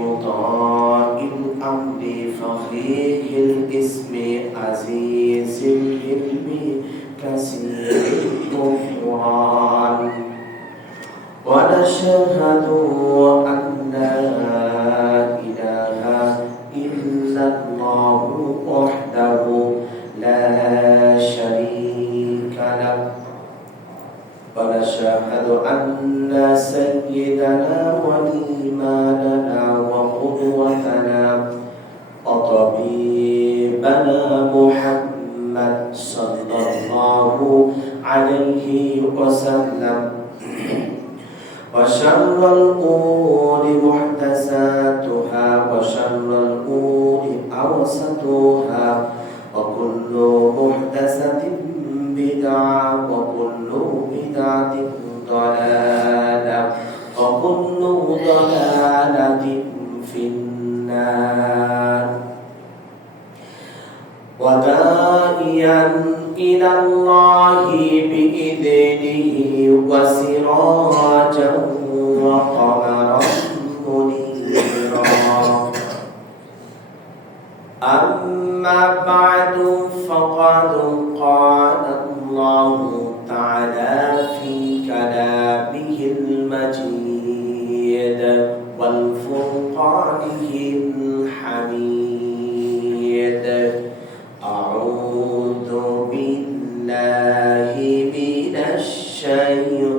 مطاع الأمر فخيه الاسم عزيز العلم كثير الغفران ونشهد أن لا إله إلا الله وحده لا شريك له ونشهد أن سيدنا وإمامنا وقدوتنا وطبيبنا محمد صلى الله عليه وسلم وشر الأمور محدثاتها وشر الأمور أوسطها وكل محدثة بدعة وكل بدعة ضلالة وكل ضلالة في النار وداعيا إلى الله بإذنه وسراجا وقمرا منيرا أما بعد فقد قال الله تعالى في كلامه المجيد والفرقانه الحميد أعوذ بالله من الشيطان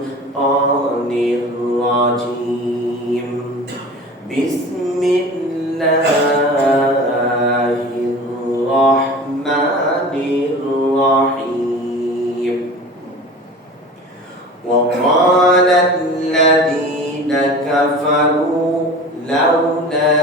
الرجيم بسم الله الرحمن الرحيم وقال الذين كفروا لولا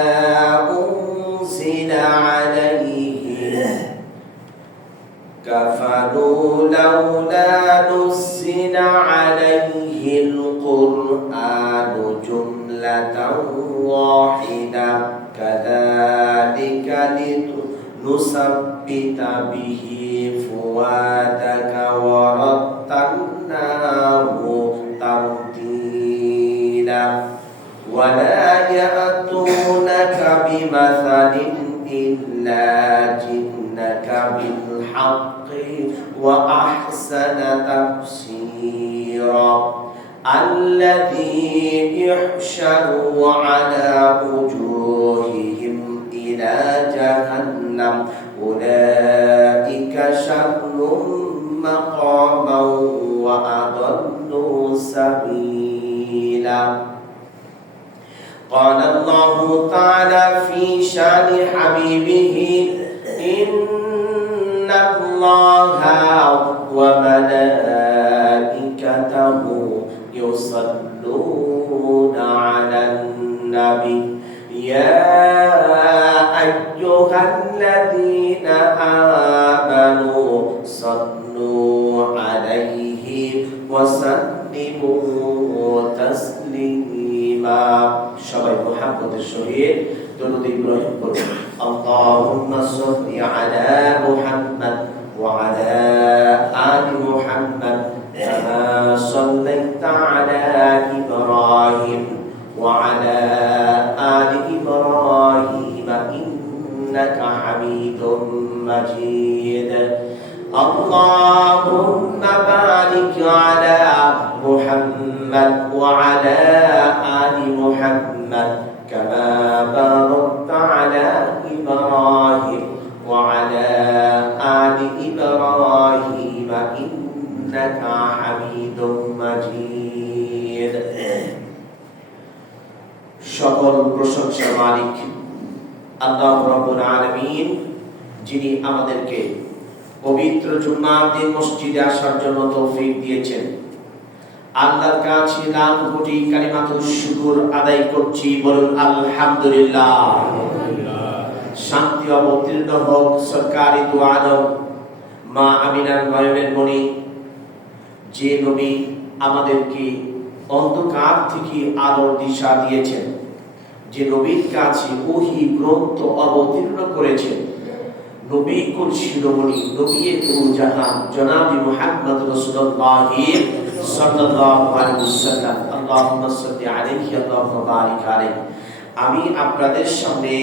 أنزل عليه القرآن جملة واحدة كذلك لنثبت به فؤادك ورتلناه ترتيلا ولا يأتونك بمثل إلا جئنك بالحق وأحسن تفسيرا الذي يحشر على وجوههم إلى جهنم أولئك شر مقاما وأضل سبيلا قال الله تعالى في شأن حبيبه إن الله وملائكته يصلون على النبي يا أيها الذين آمنوا صلوا عليه وسلموا تسليما সবাই মুহাম্মদের সহিত দরুদ ইব্রাহিম পড়ুন اللهم صل على محمد وعلى آل محمد كما صليت على إبراهيم وعلى آل إبراهيم إنك حميد مجيد اللهم بارك على محمد وعلى آل محمد كما باركت على إبراهيم وعلى آل إبراهيم إنك حميد مجيد সকল প্রশংসা মালিক আল্লাহ রাব্বুল আলামিন যিনি আমাদেরকে পবিত্র জুমার দিন মসজিদে আসার জন্য তৌফিক দিয়েছেন আল্লাহর কাছে লাখ কোটি কালিমাতুশ শুকর আদায় করছি বলুন আলহামদুলিল্লাহ শান্তি অবতীর্ণ হোক সরকারি দু আলম মা আমিনার নয়নের মণি যে নবী আমাদেরকে অন্ধকার থেকে আলোর দিশা দিয়েছেন যে নবীর কাছে ওহী গ্রন্থ অবতীর্ণ করেছেন নবী কুল শিরোমণি নবী কুল জাহান জনাবি মুহাম্মদ রাসূলুল্লাহ সাল্লাল্লাহু আলাইহি ওয়াসাল্লাম আল্লাহুম্মা সাল্লি আলাইহি আল্লাহুম্মা বারিক আলাইহি আমি আপনাদের সামনে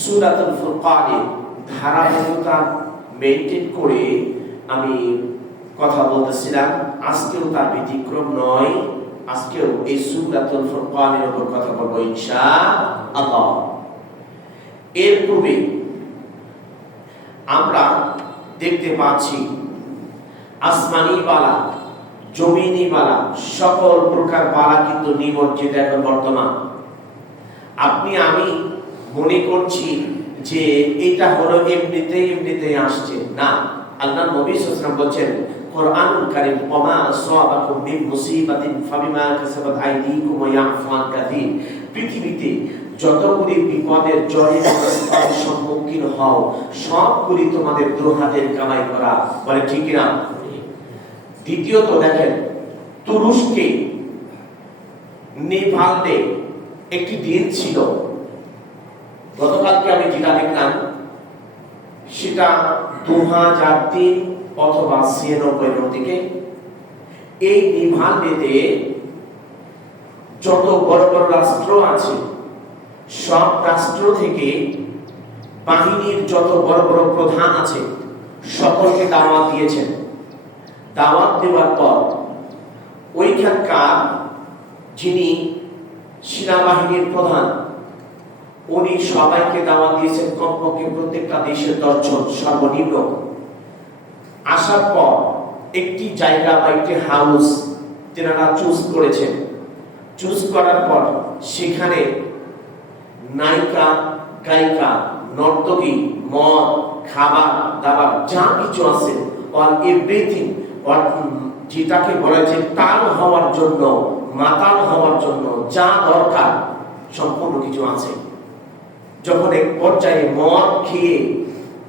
সূরাতুল ফুরকানের ধারাবাহিকতা মেইনটেইন করে আমি কথা বলতেছিলাম। আজকেও তার ব্যতিক্রম নয়, আজকেও এই সূরাতুল ফুরকানের উপর কথা বলবো ইনশাআল্লাহ। এর পূর্বে আমরা দেখতে পাচ্ছি আসমানি বালা, জমিনি বালা, সকল প্রকার বালা কিন্তু নিমজ্জিত এখন বর্তমান। আপনি আমি মনে করছি যে এটা হলো এমনিতেই আসছে না। আল্লাহ নবী সাল্লাল্লাহু আলাইহি ওয়াসাল্লাম বলেন কোরআনুল কারীম ওমা আসাবাকুম মিন মুসিবাতিন ফাবিমা কাসাবাত আইদিকুম ওয়া ইয়াফু আন কাসীর। পৃথিবীতে যতগুলি বিপদের জয়ের সম্মুখীন হও সবগুলি তোমাদের দু হাতের কামাই করা, বলে ঠিক কিনা? দ্বিতীয়ত দেখেন, তুরস্কে নেপালে একটি দিন ছিল, গতকালকে আমি যেটা দেখলাম সেটা 2003 অথবা 96 দিকে। এই নেপালেতে যত বড় বড় রাষ্ট্র আছে সব রাষ্ট্র থেকে বাহিনীর যত বড় বড় প্রধান আছে সকলকে দাওয়াত দিয়েছেন। দাওয়াত দেওয়ার পর ওইখানকার যিনি সেনাবাহিনীর প্রধান উনি সবাইকে দাওয়াত দিয়েছেন, কমপক্ষে প্রত্যেকটা দেশের 10 জন সর্বনিম্ন। আসার পর একটি জায়গা বা একটি হাউস তেনারা চুজ করেছেন। চুজ করার পর সেখানে নায়িকা, গায়িকা, নর্তকী, মদ, খাবার দাবার যা কিছু আছে অল এভরিথিং, যেটাকে বলা যায় তাল হওয়ার জন্য, মাতাল হওয়ার জন্য যা দরকার সম্পূর্ণ কিছু আছে। যখন এক পর্যায়ে মদ খেয়ে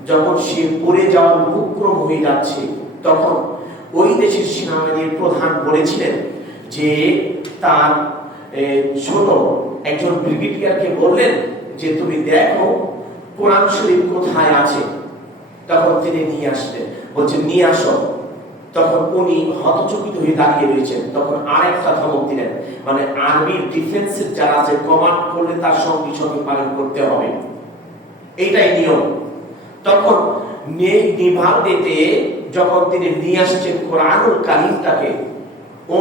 যখন সে পড়ে যাওয়ার উপক্রম হয়ে যাচ্ছে, তখন ওই দেশের সেনাবাহিনীর প্রধান বলেছিলেন যে তার ছোট একজন ব্রিগেডিয়ারকে বললেন যে তুমি দেখো কোরআন শরীফ কোথায় আছে। তখন তিনি নিয়ে আসলেন, বলছেন নিয়ে আসো। তখন উনি হতচকিত হয়ে দাঁড়িয়ে রয়েছেন। তখন আরেকটা ধমক দিলেন, মানে আর্মির ডিফেন্সের যারা আছে কমান্ড করলে তার সঙ্গে সঙ্গে পালন করতে হবে, এইটাই নিয়ম। তখন নিভাল দিতে যখন তিনি নিয়ে আসছেন কোরআনুল কারীমটাকে,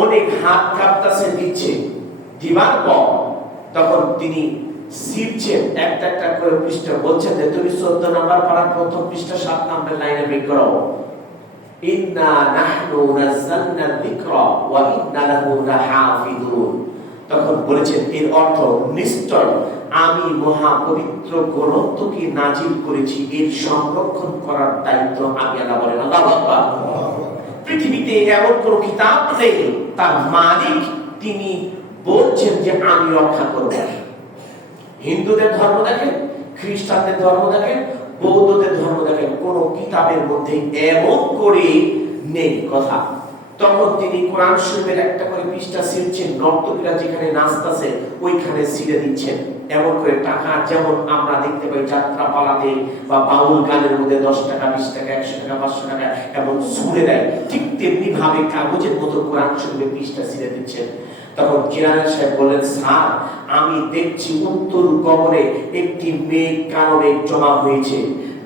অনেক হাত কাঁপতাছে দিচ্ছে, দিবার পর তখন তিনি শিখছেন একটা একটা করে পৃষ্ঠা, বলছেন যে তুমি 14 নম্বর পারার প্রথম পৃষ্ঠা 7 নম্বর লাইনে বের করো, ইন্না নাহনু নাযালনা যিকরা ওয়া ইন্না লাহু লাহাফিজুন। তখন বলেছেন এর অর্থ নিশ্চয় আমি মহা পবিত্র গ্রন্থকে নাজিল করেছি, এর সংরক্ষণ করার দায়িত্ব আমি আল্লাহ। বলেন আল্লাহু আকবার। পৃথিবীতে এমন কোন কিতাব নেই তার মালিক তিনি বলছেন যে আমি রক্ষা করব। হিন্দুদের ধর্ম দেখেন, খ্রিস্টানদের ধর্ম দেখেন, বৌদ্ধদের ধর্ম দেখেন, কোন কিতাবের মধ্যে এমন করে নেই কথা। তখন তিনি কোরআন শরীফের একটা করে পৃষ্ঠা ছিঁড়ছেন, নর্তকীরা যেখানে নাচতেছে ওইখানে ছিঁড়ে দিচ্ছেন। এমন করে টাকা যেমন আমরা দেখতে পাই যাত্রা পালাতে বা বাউল গানের মধ্যে 10 টাকা, 20 টাকা, 100 টাকা, 500 টাকা এমন ছুঁড়ে দেয়, ঠিক তেমনি ভাবে কাগজের মতো কোরআন শরীফের পৃষ্ঠা ছিঁড়ে দিচ্ছেন। তখন কিরানা সাহেব বলেন, স্যার আমি দেখছি উত্তর গগনে একটি মেঘ কারণে জমা হয়েছে,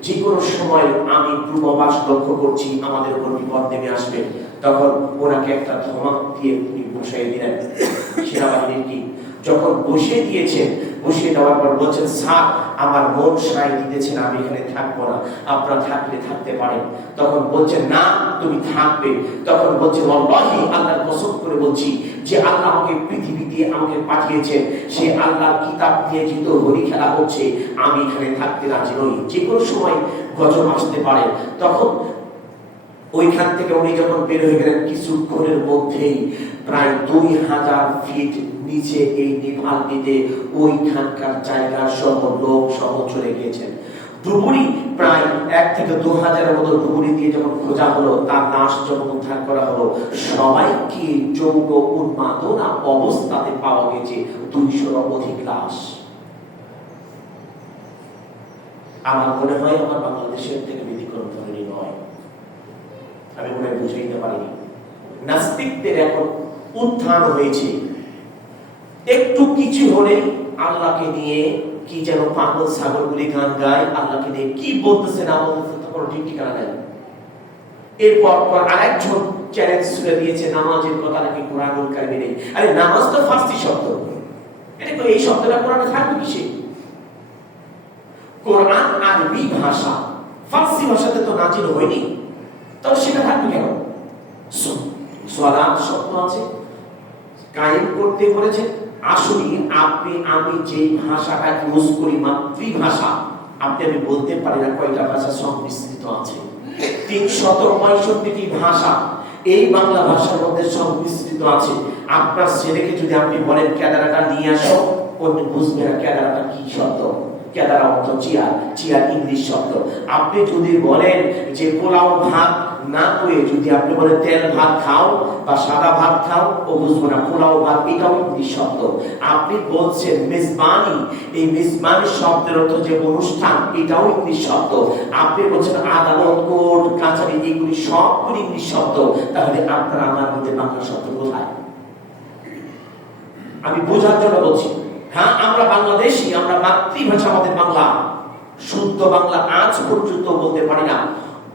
যে কোনো সময় আমি পূর্বাভাস লক্ষ্য করছি আমাদের উপর বিপদ নেমে আসবে। তখন ওনাকে একটা ধমক দিয়ে তিনি বসিয়ে দিলেন। সেনাবাহিনীর কি যখন বসিয়ে দিয়েছেন, বসিয়ে দেওয়ার পর বলছেন, স্যার আমার মন সায় দিতেছেন আমি এখানে থাকবো না, আপনারা থাকলে থাকতে পারেন। তখন বলছেন না তুমি থাকবে। তখন বলছে ওয়াল্লাহি আল্লাহর কসম করে বলছি যে আল্লাহ আমাকে পৃথিবীতে আমাকে পাঠিয়েছেন, সেই আল্লাহর কিতাব দিয়ে যেহেতু হরি খেলা হচ্ছে আমি এখানে থাকতে রাজি নই, যে কোনো সময় গজব আসতে পারে। তখন ওইখান থেকে উনি যখন বের হয়ে গেলেন কিছুক্ষণের মধ্যেই প্রায় 2000 ফিট নিচে এই নেপালটিতে ওইখানকার জায়গা সহ লোক সহ চলে গিয়েছেন। ডুবুরি প্রায় 1 থেকে 2000 এর মতো ডুবুরি দিয়ে যখন খোঁজা হলো, তার লাশ যখন উদ্ধার করা হলো, সবাইকে যৌন উন্মাদনা অবস্থাতে পাওয়া গেছে 200 অধিক লাশ। আমার মনে হয় আমার বাংলাদেশের থেকে ব্যতিক্রম ধরনের নয়, আমি মনে বুঝাইতে পারিনি। নাস্তিকদের এখন উত্থান হয়েছে, একটু কিছু হলে আল্লাহকে নিয়ে কি যেন পাগল ছাগলগুলি গান গায়, আল্লাহকে নিয়ে কি বলতেছে না বলতেছে তো কোনো ঠিক ঠিকানা নেই। এরপর আরেকজন চ্যালেঞ্জ ছুড়ে দিয়েছে নামাজের কথা নাকি কোরআনুল কারিমে নেই। আরে নামাজ তো ফার্সি শব্দ, এটা তো এই শব্দটা কোরআনে থাকবে কিসে? কোরআন আরবি ভাষা, ফার্সি ভাষাতে তো নাজিল হয়নি, তাও সেটা থাকবে কেন? সালাত শব্দ আছে, কায়েম করতে বলেছে। আসলে আপনি আমি যে ভাষাটা ইউজ করি মাতৃভাষা, আপনি আমি বলতে পারি না কয়টা ভাষা সংমিশ্রিত আছে। ৩৬৫টি ভাষা এই বাংলা ভাষার মধ্যে সংমিশ্রিত আছে। আপনার ছেলেকে যদি আপনি বলেন কেদারাটা নিয়ে আসো, ও বুঝবে না কেদারাটা কি শব্দ। কেদারা অর্থ চেয়ার, চেয়ার ইংলিশ শব্দ। আপনি যদি বলেন যে পোলাও ভাত না করে যদি আপনি বলেন তেল ভাত খাও বা সাদা ভাত খাও, ও বুঝবো না। পোলাও ভাত এটাও ইংলিশ শব্দ। আপনি বলছেন মেজবানি, এই মেজবানি শব্দের অর্থ যে অনুষ্ঠান, এটাও ইংলিশ শব্দ। আপনি বলছেন আদালত, কোর্ট, কাছারি, এগুলি সবগুলি ইংলিশ শব্দ। তাহলে আপনার আমার মধ্যে বাংলা শব্দ কোথায়? আমি বোঝার জন্য বলছি। হ্যাঁ, আমরা বাংলাদেশী, আমরা মাতৃভাষা আমাদের বাংলা, শুদ্ধ বাংলা আজ পর্যন্ত বলতে পারি না।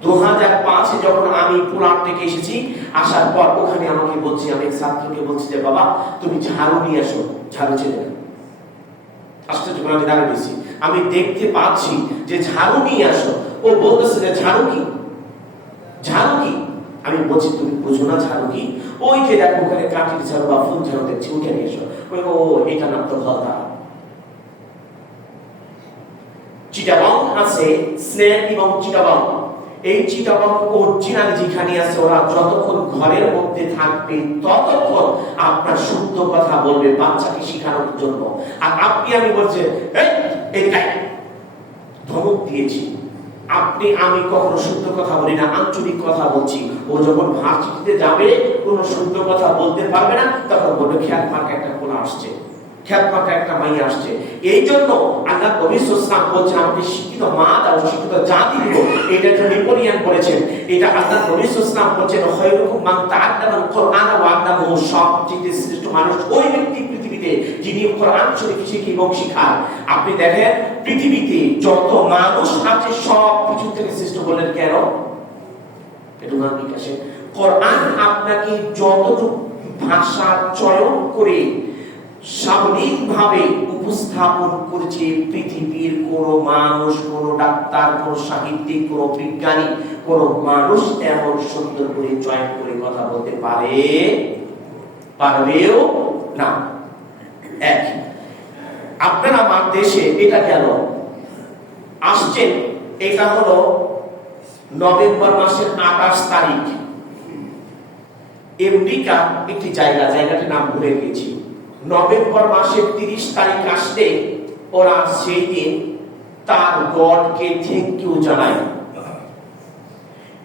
2005-এ যখন আমি পুরান থেকে এসেছি, আসার পর ওখানে আমাকে বলছি, আমি এক ছাত্রকে বলছি যে বাবা তুমি ঝাড়ু নিয়ে আসো। ঝাড়ু চেনে না। আশ্চর্য, আমি দাঁড়িয়ে গেছি, আমি দেখতে পাচ্ছি যে ঝাড়ু নিয়ে আসো। ও বলতেছে যে ঝাড়ু কি, ঝাড়ু কি? আমি বলছি তুমি বুঝো না ঝাড়ু কি? ওই যে দেখো ওখানে কাঠির ঝাড়ু বা ফুল ঝাড়ু দেখছি, উঠে নিয়ে এসো। ও এটা নাম তো হলদা। চিটাগং আছে স্নেহ এবং চিটাগং। এই চিটাগং অরিজিনাল যেখানে আছে, ওরা যতক্ষণ ঘরের মধ্যে থাকবে ততক্ষণ আপনার শুদ্ধ কথা বলবে বাচ্চাকে শেখানোর জন্য। আর আপনি আমি বলছে ধমক দিয়েছি। আপনি আমি কখনো শুদ্ধ কথা বলি না, আঞ্চলিক কথা বলছি। ও যখন ভার্সিটিতে যাবে কোনো শুদ্ধ কথা বলতে পারবে না, তখন বলবে খ্যাত মার্কা একটা কোলা আসছে, খ্যাত মার্কা একটা মাইয়া আসছে। এই জন্য আল্লাহ নবী সাল্লাল্লাহু আলাইহি ওয়াসাল্লাম বলছেন আমাকে শিক্ষিত মা দাও, শিক্ষিত জাতি দিব। এটা একটা নেপোলিয়ন বলেছেন। এটা আল্লাহ নবী সাল্লাল্লাহু আলাইহি ওয়াসাল্লাম বলছেন খায়রুকুম মান তাআল্লামাল কুরআন ওয়া আল্লামাহু। সবচেয়ে শ্রেষ্ঠ মানুষ ওই ব্যক্তি পৃথিবীতে যিনি কোরআন শরীফ শিখে এবং শিখায়। আপনি দেখেন পৃথিবীতে যত মানুষ আছে সব কিছু থেকে শ্রেষ্ঠ বলেন কেন? একটু না বিকাশে কোরআন আপনাকে যতটুকু ভাষা চয়ন করে সাবলীলভাবে উপস্থাপন করেছে, পৃথিবীর কোন মানুষ, কোন ডাক্তার, কোন সাহিত্যিক, কোন বিজ্ঞানী, কোন মানুষ এমন সুন্দর করে চয়ন করে কথা বলতে পারবেও না। এক, আপনার আমার দেশে এটা কেন আসছেন? এটা হলো নভেম্বর মাসের 28 তারিখ। আমেরিকা একটি জায়গাটির নাম ভুলে গেছি। নভেম্বর মাসের 30 তারিখ আসলে ওরা সেই দিন তার গডকে থ্যাংক ইউ জানায়।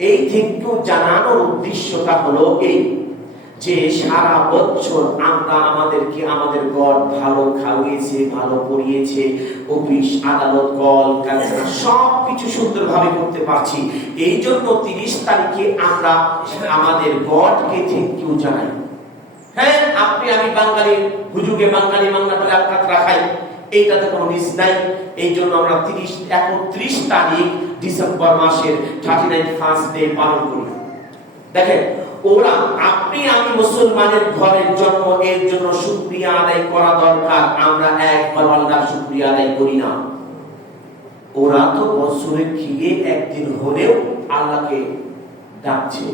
এই থ্যাংক ইউ জানানোর উদ্দেশ্যটা হলো এই যে সারা বছর আমরা আমাদেরকে আমাদের গড ভালো খাওয়িয়েছে, ভালো পড়িয়েছে, অফিস আদালত কল কারখানা সবকিছু সুন্দরভাবে করতে পারছি। এই জন্য 30 তারিখে আমরা আমাদের গডকে থ্যাংক ইউ জানাই। হ্যাঁ, আপনি আমি বাঙালি, হুজুগে বাঙালি বাংলা বলে আলকাতরা খাই, এইটাতে কোনো মিস নাই। এই জন্য আমরা 31 তারিখ ডিসেম্বর মাসের 39 ফার্স্ট ডে পালন করি। দেখেন ওরা, আপনি আমি মুসলমানের ঘরের জন্ম, এর জন্য শুকরিয়া আদায় করা দরকার। আমরা একবার আল্লাহর শুকরিয়া আদায় করি না। ওরা তো বছরে গিয়ে একদিন হলেও আল্লাহকে ডাকছে।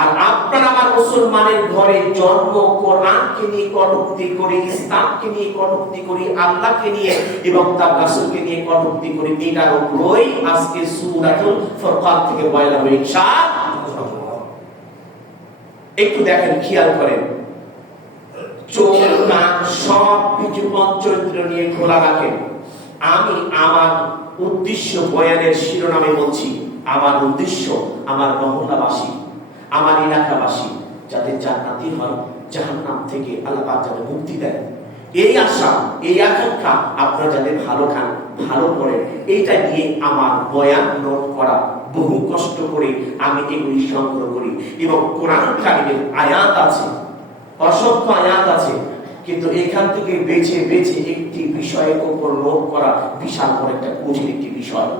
আর আপনার আমার মুসলমানের ঘরে জন্ম, কোরআনকে নিয়ে কটূক্তি করি, ইসলামকে নিয়ে কটূক্তি করি, আল্লাহকে নিয়ে এবং তার রাসূলকে নিয়ে কটূক্তি করি। এটার উপরই আজকে সূরাতুল ফুরকান থেকে বলা হবে ইনশাআল্লাহ। একটু দেখেন, খেয়াল করেন, চোখ কান সব কিছু পঞ্চরিত্র নিয়ে খোলা রাখেন। আমি আমার উদ্দেশ্য বয়ানের শিরোনামে বলছি, আমার উদ্দেশ্য আমার মহল্লাবাসী, আমার এলাকাবাসী যাতে জান্নাতি হয়, জাহান্নাম থেকে আল্লাহ পাক যাতে মুক্তি দেয়, এই আশা, এই আকাঙ্ক্ষা, আপনারা যাতে ভালো খান, ভালো পড়েন, এইটা নিয়ে আমার বয়ান নোট করা। বহু কষ্ট করে আমি এগুলি সংগ্রহ করি এবং কোরআন কারিমের আয়াত আছে, অসংখ্য আয়াত আছে, কিন্তু এখান থেকে বেছে বেছে একটি বিষয়ের উপর নোট করা বিশাল বড় একটা কঠিন একটি বিষয়।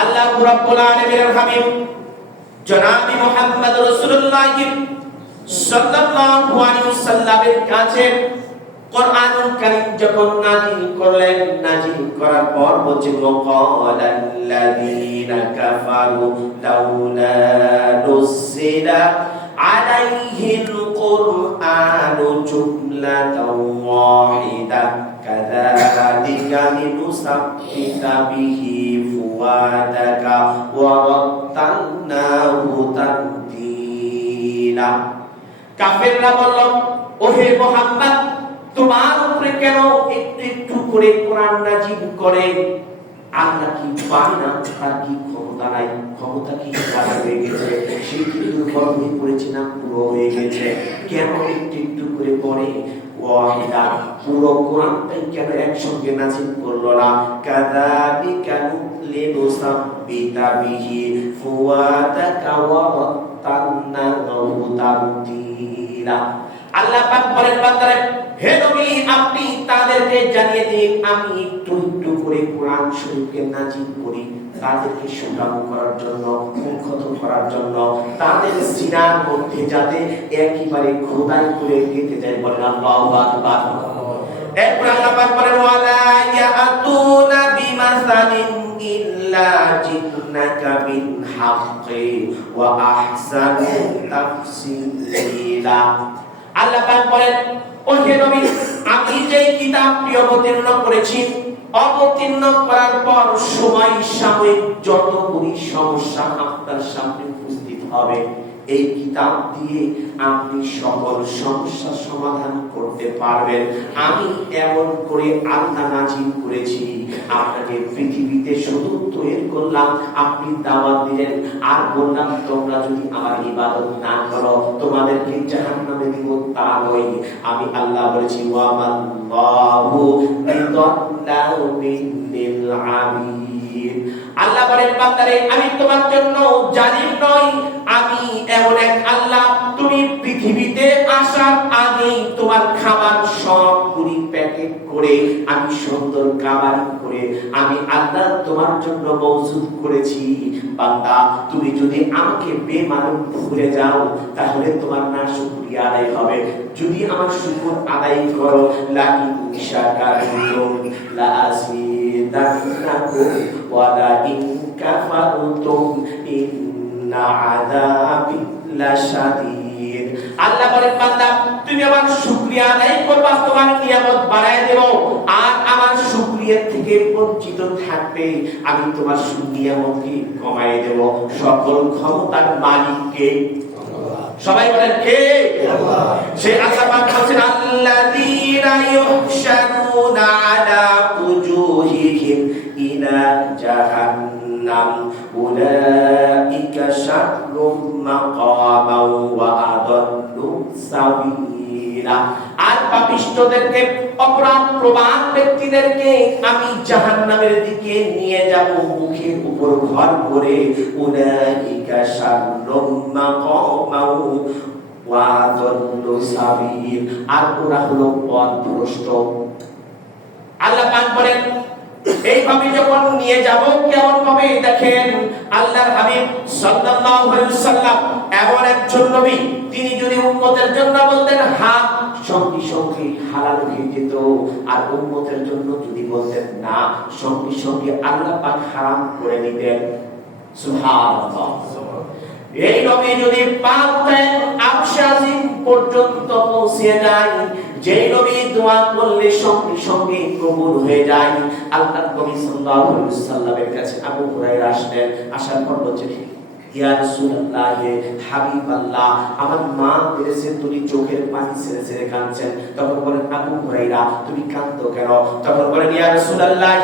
আল্লাহ রাব্বুল আলামিনের হাবিব জনাব মুহাম্মদ রাসূলুল্লাহ সাল্লাল্লাহু আলাইহি ওয়াসাল্লামের কাছে কোরআনুল কারীম যখন নাযিল করলেন, নাযিল করার পর বলছেন ওয়াকালাল্লাযীনা কাফারু লাউলা নুজিলা আলাইহিল কুরআনু জুমলাতান ওয়াহিদা কাযালিকা লিনুসাব্বিতা বিহি ফুআদাকা ওয়া রাত্তালনাহু তারতীলা। কাফেররা বলল, ওহে মুহাম্মদ, তোমার উপরে কেন একটু একটু করে কোরআন নাযিল করে? আল্লাহ কি পারে না? তার কি ক্ষমতা নাই? ক্ষমতা কি খারাপ হয়ে গেছে? সে কি দুর্বল হয়ে পড়েছে না পুরো হয়ে গেছে? কেন একটু একটু করে পড়ে? ওয়াহিদা, পুরো কোরআনটাই কেন একসঙ্গে নাযিল করলো না? কাযালিকা লিনুসাব্বিতা বিহি ফুআদাকা ওয়া রাত্তালনাহু তারতীলা। আল্লাহ পাক বলেন, বান্দারে, হে নবী, আপনি তাদেরকে জানিয়ে দিন আমি একটু একটু করে কোরআন শরীফকে নাযিল করি তাদেরকে সুদাম করার জন্য, মুখ্যত করার জন্য, তাদের সিনার মধ্যে যাতে একেবারে খোদাই করে গেঁথে যায়। বলেন আল্লাহু আকবার। এরপর আল্লাহ পাক বলেন ওয়ালা ইয়াতুনা বিমাসালিন ইল্লা জিন্নাকা বিল হাক্কি ওয়া আহসানু তাফসীলা। আল্লাহ পাক বলেন, ওহে নবী, আমি যে কিতাবটি অবতীর্ণ করেছি, অবতীর্ণ করার পর সময় সাময়িক যতগুলি সমস্যা আপনার সামনে উপস্থিত হবে, এই কিতাব দিয়ে আপনি সকল সমস্যার সমাধান করতে পারবেন। আমি এমন করে আল্লাহ নাযিল করেছি, আপনাকে পৃথিবীতে শুধু তৈরি করলাম, আপনি দাওয়াত দিলেন, আর বললাম তোমরা যদি আমার ইবাদত না করো তোমাদেরকে জাহান্নামে দিব, তা নয়। আমি আল্লাহ বলেছি ওয়ামাল্লাহু বিযাল্লাহু লিল আবিদ। আল্লাহ বলেন, বান্দারে, আমি তোমার জন্য জালিম নই। আমি এমন এক আল্লাহ, তুমি পৃথিবীতে আসার আগেই তোমার খাবার সবগুলি প্যাকেট করে আমি সুন্দর খাবার করে আমি আল্লাহ তোমার জন্য মওজুদ করেছি। বান্দা, তুমি যদি আমাকে বেমালুম ভুলে যাও তাহলে তোমার না শুকরিয়া আদায় হবে। যদি আমার শুকর আদায় করো, লা ইন শাকারতুম লা আযীদান্নাকুম ওয়া লা ইন কাফারতুম ইন্না আযাবি লাশাদীদ। আল্লাহ বলেন, বান্দা, তুমি আমার শুকরিয়া আদায় করবা, তোমার নিয়ামত বাড়ায় দেব, আর আমার শুকরিয়া থেকে বঞ্চিত থাকবে, আমি তোমার নিয়ামতকে কমায় দেব। সকল ক্ষমতার মালিককে সবাই বলেন কে? আল্লাহ। সে আল্লাহ পাক বলেন, আল্লাযীনা ইউহশারুনা আলা উজুহিহিম ইলা জাহান্নাম উলাইকা শাররুম মাকামান ওয়া আদাল্লু সাবিলা। আর পাপিষ্ঠদেরকে, অপরাধ প্রমাণ ব্যক্তিদেরকে আমি জাহান্নামের দিকে নিয়ে যাব মুখের উপর ঘর করে। উলাইকা শাররুম মাকামান ওয়া আদাল্লু সাবিল। আর ওরা হলো পথভ্রষ্ট। আল্লাহ পাক বলেন, এইভাবে যখন নিয়ে যাব কেমন ভাবে? দেখেন, আল্লাহর হাবিব সাল্লাল্লাহু আলাইহি ওয়াসাল্লাম এমন একজন নবী, তিনি যদি উম্মতের জন্য বলতেন হ্যাঁ, সঙ্গে সঙ্গে হালাল হয়ে যেত, আর উম্মতের জন্য যদি বলতেন না, সঙ্গে সঙ্গে আল্লাহ পাক হারাম করে দিতেন। সুবহানাল্লাহ। এই নবী যদি পাক দেন আরশ-এ-আজিম পর্যন্ত পৌঁছে যায়, যে নবী দোয়া করলে সঙ্গে সঙ্গে কবুল হয়ে যায়। আল্লাহর নবী সাল্লাল্লাহু আলাইহি ওয়াসাল্লামের কাছে আবু হুরায়রা আসলেন, আসার পর বলছেন, ইয়া রাসূলুল্লাহ, হাবিবাল্লাহ, আমার মা বলেছে তুমি চোখের পানি ছেড়ে ছেড়ে কাঁদছেন। তখন বলেন, আবু হুরায়রা, তুমি কাঁদো কেন? তখন বলেন, ইয়া রাসূলুল্লাহ,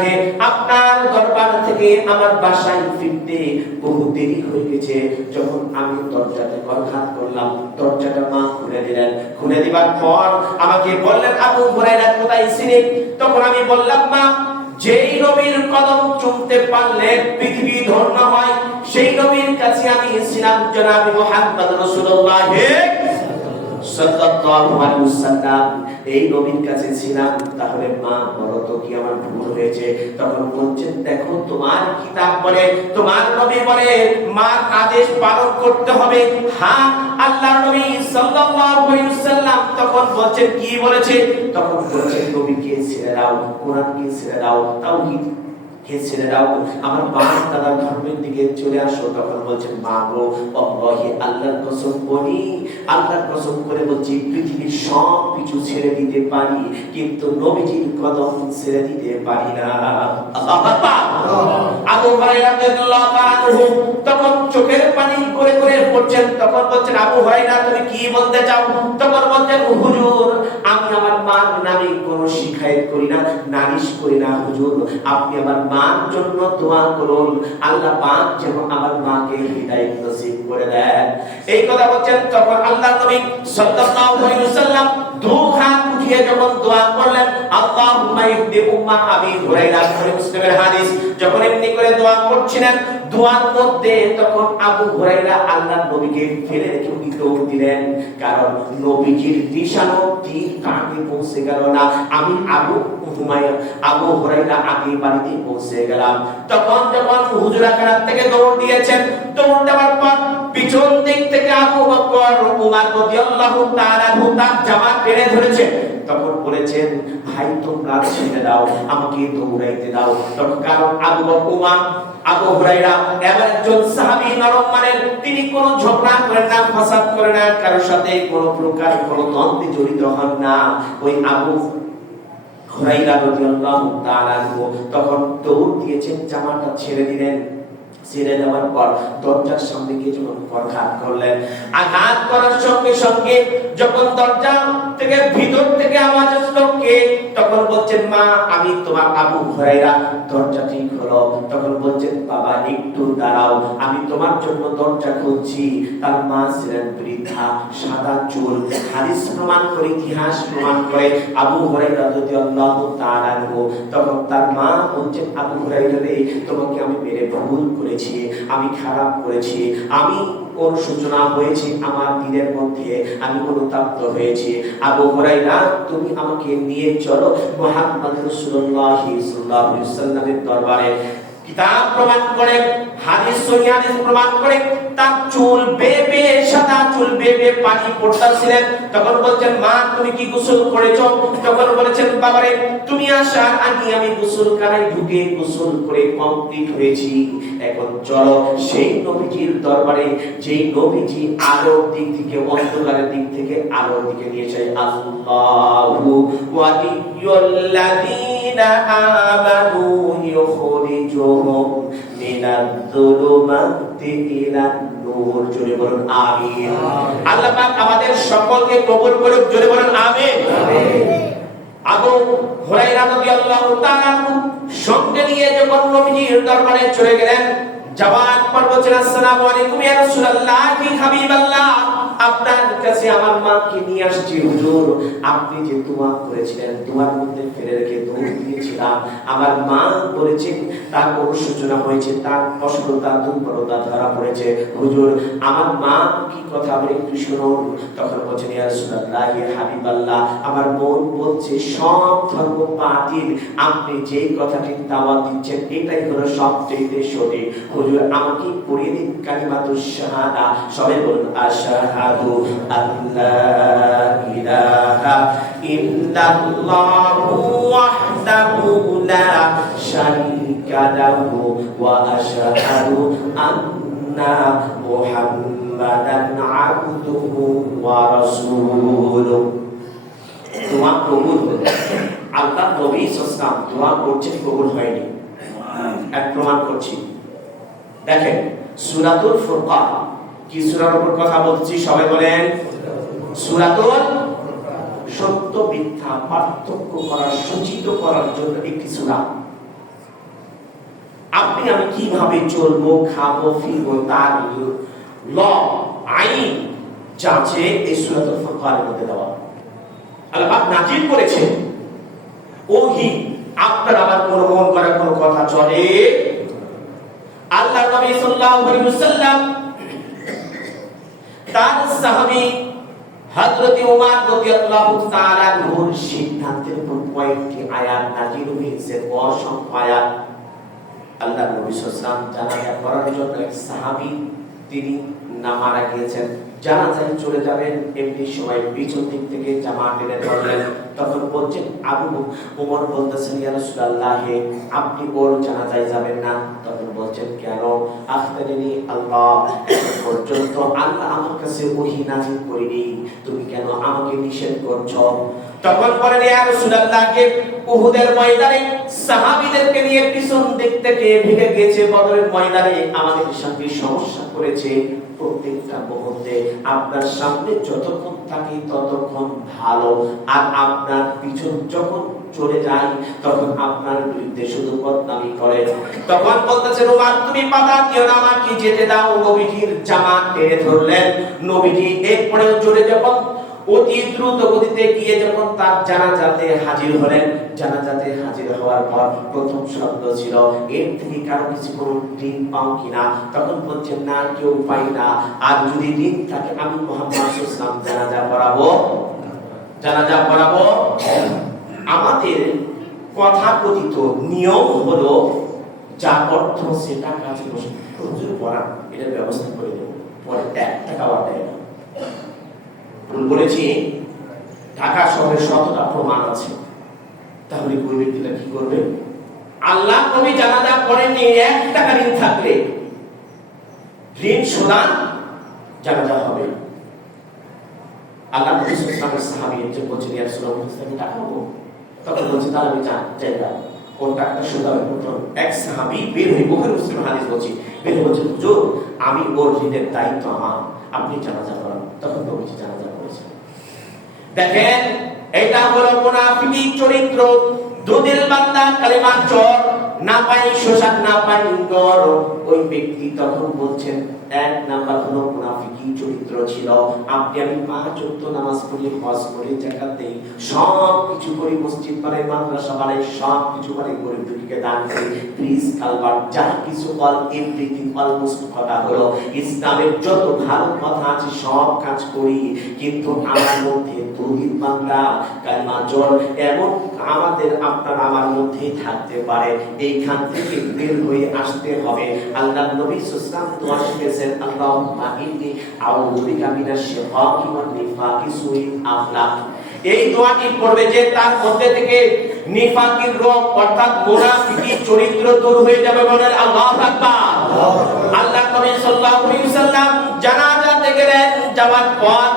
আপনার দরবার থেকে আমার বাসায় ফিরতে বহু দেরি হয়ে গেছে। যখন আমি দরজাতে কড়ঘাত করলাম, দরজাটা মা খুলে দিলেন। খুলে দিবার পর আমাকে বললেন, আবু হুরায়রা কোথায় ছিলেন? তখন আমি বললাম, মা, যেই নবীর কদম চুমতে পারলে পৃথিবী ধন্য হয়, সেই নবীর কাছে আমি ছিলাম। জনাব মুহাম্মদ রাসূলুল্লাহ সাল্লাল্লাহু আলাইহি ওয়াসাল্লাম এই নবীর কাছে ছিলাম, তাহলে মা বলো তো কি আমার ভুল হয়েছে? তখন বলছেন, দেখো তোমার কিতাব বলে, তোমার নবী বলে মার আদেশ পালন করতে হবে। হ্যাঁ, আল্লাহর নবী সাল্লাল্লাহু আলাইহি ওয়াসাল্লাম তখন বলছেন, কি বলেছে? তখন বলছেন, নবীকে ছেড়ে দাও, কোরআনকে ছেড়ে দাও, তাওহীদ কে ছেড়ে দাও, আমার বাপ দাদার ধর্মের দিকে চলে আসো। তখন বলছেন, মা গো, আল্লাহি আল্লাহর কসম করি, আল্লাহর কসম করে বলছি, পৃথিবীর সব কিছু ছেড়ে দিতে পারি, কিন্তু নবীজির কদম ছেড়ে দিতে পারি না। আল্লাহু আকবার। আবু হুরায়রা রাদিয়াল্লাহু আনহু তখন চোখের পানি করে করে পড়ছেন। তখন বলছেন, আবু হুরায়রা তুমি কি বলতে চাও? তখন বলছেন, হুজুর আমি আমার মার নামে কোনো শিকায়ত করি না, নালিশ করি না হুজুর, আপনি আমার মার জন্য দোয়া করুন, আল্লাহ পাক যেন আমার মাকে হিদায়াত নসিব করে দেন। এই কথা বলছেন। তখন আল্লাহর নবী সাল্লাল্লাহু আলাইহি ওয়াসাল্লাম দু হাত উঠিয়ে যখন দোয়া করলেন, আল্লাহুম্মা ইহদি উম্মাহ আবি হুরায়রা, মুসলিমের হাদিস, যখন এমনি করে দোয়া করছিলেন, দোয়ার মধ্যে তখন আবু হুরায়রা আল্লাহর নবীকে ফেলে রেখে দৌড় দিলেন, কারণ নবীজির দিশানো তীর কাকে পৌঁছে গেল না। আমি আবু হুরায়রা আগে বাড়িতে পৌঁছে গেলাম। তখন যখন হুজুরা খানার থেকে দৌড় দিয়েছেন, দৌড় দেওয়ার পর পিছন দিক থেকে আবু বকর উমর রাদিয়াল্লাহু তাআলা তার জামা টেনে ধরেছে। তখন বলেছেন, ভাই তোমরা ছেড়ে দাও, আমাকে দৌড়াইতে দাও। তখন কারণ আবু হুরায়রা এমন একজন সাহাবী, নরম মানের, তিনি কোনো ঝগড়া করেন না, ফাসাদ করেন না, কারোর সাথে কোনো প্রকার কোনো দ্বন্দ্বে জড়িত হন না। ওই আবু হুরায়রা রাদিয়াল্লাহু তাআলা তখন দৌড় দিয়েছেন, জামাটা ছেড়ে দিলেন। ছেড়ে দেওয়ার পর দরজার সামনে গিয়ে যখন আঘাত করলেন, আঘাত করার সঙ্গে সঙ্গে যখন দরজা থেকে ভিতর থেকে আওয়াজ আসলো, কে? তখন বলছেন, মা আমি তোমার আবু হুরায়রা, দরজা ঠিক হলো। তখন বলছেন, বাবা একটু দাঁড়াও, আমি তোমার জন্য দরজা খুলছি। তার মা ছিলেন বৃদ্ধা, সাদা চুল। হাদিস প্রমাণ করে, ইতিহাস প্রমাণ করে, আবু হুরায়রা রাদিয়াল্লাহু তাআলা তখন তার মা বলছেন, আবু হুরায়রা রে, তোমাকে আমি মেরে ভুল করেছি, আমি খারাপ করেছি, আমি অনুশোচনা হয়েছে আমার দিনের মধ্যে, আমি অনুতপ্ত হয়েছি। আবু হুরায়রা তুমি আমাকে নিয়ে চলো মুহাম্মদ রাসূলুল্লাহ সাল্লাল্লাহু আলাইহি ওয়াসাল্লামের দরবারে। কিতাব প্রমাণ করে, হাদিস সহিহ হাদিস প্রমাণ করে, তার চুল বেবে, সাদা চুল বেবে পানি পড়তাছিলেন। তখন বলছেন, মা তুমি কি গোসল করেছো? তখন বলেছেন, বাবারে তুমি আসার আগে আমি গোসলখানায় ঢুকে গোসল করে কমপ্লিট হয়েছি। এখন চলো সেই নবীজির দরবারে, যেই নবীজি আলোর দিক থেকে, অন্ধকারের দিক থেকে আলোর দিকে নিয়ে যায়। আল্লাহু ওয়ালিয়্যুল্লাযীনা আমানু ইউখরিজুহুম মিনায-যুলুমাতি ইলান-নূর। জোরে বলুন আমিন। আল্লাহ পাক আমাদের সকলকে কবুল করুক, জোরে বলুন আমিন। আবু হুরায়রা রাদিয়াল্লাহু তাআলা সঙ্গে নিয়ে যখন নবীজির দরবারে চলে গেলেন, যাওয়ার পর বলছেন, আসসালামু আলাইকুম ইয়া রাসূলুল্লাহ, কি হাবিবাল্লাহ, আপনার কাছে আমার মাকে নিয়ে আসছি হুজুর। আপনি যে দোয়া করেছিলেন, দোয়ার মধ্যে ফেলে রেখে দৌড় দিয়েছিলাম, আমার মা বলেছেন তার অনুশোচনা হয়েছে, তার অসুস্থতা, দুর্বলতা ধরা পড়েছে হুজুর, আমার মা কি কথা বলে একটু শুনুন। তখন বলছেন, ইয়া রাসূলুল্লাহ, ইয়া হাবিবাল্লাহ, আমার মন বলছে সব ধর্ম বাতিল, আপনি যে কথাটি দাওয়াত দিচ্ছেন এটাই হলো সবচেয়ে সঠিক। হুজুর আমাকে পড়িয়ে দিন কালিমাতুশ শাহাদা। সবাই বলুন, আশহাদু আল্লা ইলাহা ইল্লাল্লাহু ওয়াহদাহু লা শারীকা লাহু ওয়া আশহাদু আন্না মুহাম্মাদান আবদুহু ওয়া রাসূলুহু। দোয়া কবুল হলো। আল্লাহ নবী সাল্লাল্লাহু দোয়া করছেন, কবুল হয়নি, এক প্রমাণ করছি। দেখেন সূরাতুল ফুরকান, কি সূরার উপর কথা বলছি সবাই বলেন? সূরাতুল সত্য মিথ্যা পার্থক্য করার, সূচিত করার জন্য একটি সূরা। আপনি আমি কিভাবে চলবো, খাবো, ফিরবো, তার ল আইন যাচ্ছে এই সূরাতুল ফুরকানের মধ্যে দেওয়া। আল্লাহ পাক নাযিল করেছেন ওহী, আপনার আবার কোন মন করা কোন কথা চলে? আল্লাহ নবী সাল্লাল্লাহু আলাইহি ওয়াসাল্লাম তার সাহাবী হযরত ওমর রাদিয়াল্লাহু তাআলা নূর সিদ্ধান্তের উপর কয়েকটি আয়াত নাযিল হয়েছে, অসংখ্য আয়াত। আল্লাহর নবী সাল্লাল্লাহু আলাইহি ওয়াসাল্লাম জানাজা পড়ার জন্য এক সাহাবী তিনি মারা গিয়েছেন, জানাজায় চলে যাবেন, এমনি সময় পিছন দিক থেকে জামা টেনে ধরলেন। তখন বলছেন আবু ওমর বলতেছেন, ইয়া রাসূলুল্লাহ, আপনি ওর জানাজায় যাবেন না? তখন বলছেন, কেন? আখতারিনি আল্লাহ, এখন পর্যন্ত আল্লাহ আমার কাছে ওহী নাযিল করেনি, তুমি কেন আমাকে নিষেধ করছো? তখন বলেন, ইয়া রাসূলুল্লাহ, উহুদের ময়দানে সাহাবীদেরকে নিয়ে পিছন দিক থেকে ভেগে গেছে, বদরের ময়দানে আমাদের সঙ্গে সমস্যা করেছে। প্রত্যেকটা মুহূর্তে আপনার সামনে যতক্ষণ থাকি ততক্ষণ ভালো, আর আপনার পিছন যখন চলে যায় তখন আপনার বিরুদ্ধে শুধু বদনামি করে। তখন বলতেছেন, ওমর তুমি বাধা দিও না, আমাকে যেতে দাও। নবীজির জামা টেনে ধরলেন। নবীজি এরপরে জোরে যখন অতি দ্রুত গতিতে গিয়ে যখন তার জানাজাতে হাজির হলেন, জানাজাতে হাজির হওয়ার পর প্রথম শব্দ ছিল, এর থেকে কারো কিছু কোনো ঋণ পাও কিনা? তখন বলছেন, না, কেউ পাই না। আর যদি ঋণ থাকে আমি মুহাম্মদ সাল্লাল্লাহু আলাইহি ওয়াসাল্লাম জানাজা পড়াবো। আমাদের কথাকথিত নিয়ম হলো যার অর্থ সেটা কাছে বসে হুজুর পড়া, এটার ব্যবস্থা করে দেব, পরে 1 টাকা দেয় না। বলেছি ঢাকা শহরে 100টা প্রমাণ আছে, তাহলে ওই ব্যক্তিটা কি করবে? আল্লাহ নবী জানাজা পড়েননি, 1 টাকা ঋণ থাকলে ঋণ শোধান জানাজা হবে। আল্লাহ নবী সাল্লাল্লাহু আলাইহি ওয়াসাল্লামের সাহাবী একজন বলছেন, ইয়া রাসূলুল্লাহ, আমি টাকা পাবো? তখন বলছে, তাহলে আমি চাইবা কোন টাকাটা শোধাবে? প্রথম এক সাহাবী বের হয়ে, বুখারী মুসলিম হাদিস বলছি, বের হয়ে বলছে, হুজুর আমি ওর ঋণের দায়িত্ব আমার, আপনি জানাজা করান। তখন নবীজি জানাজা করেছেন। দেখেন, এটা হলো মুনাফিকি চরিত্র। দুদিল বান্দা কালেমা চোর, না পাই শ্মশান, না পাই ঘর। ওই ব্যক্তি তখন বলছেন 1 নাম্বার হলো মুনাফিকি চরিত্র ছিল। আপনি আমি 5 ওয়াক্ত নামাজ পড়ি, হজ করি, যাকাত দেই, সব কিছু করি, মসজিদ বানাই, মাদ্রাসা বানাই, সব কিছু বানাই, গরিব দুঃখীকে দান করি, প্লিজ কালবার যা কিছু অল এভরিথিং অলমোস্ট কথা হলো ইসলামের যত ভালো কথা আছে সব কাজ করি, কিন্তু আমার মধ্যে তৌহিদ বাংলা কালেমা জোর এমন আমাদের আপনার আমার মধ্যেই থাকতে পারে। এইখান থেকে বের হয়ে আসতে হবে। আল্লাহ নবী সাল্লাল্লাহু আলাইহি ওয়াসাল্লাম দোয়া শিখেছেন, আল্লাহুম্মা ইন্নী আউযু বিকা মিনাশ শিকাকি ওয়ান নিফাকি সুইল আখলাক। এই দোয়াটি পড়বে যে তার মধ্যে থেকে নিফাকির রোগ অর্থাৎ মুনাফিকি চরিত্র দূর হয়ে যাবে। বলেন আল্লাহু আকবার। আল্লাহ নবী সাল্লাল্লাহু আলাইহি ওয়াসাল্লাম জানাজাতে গেলেন, যাওয়ার পর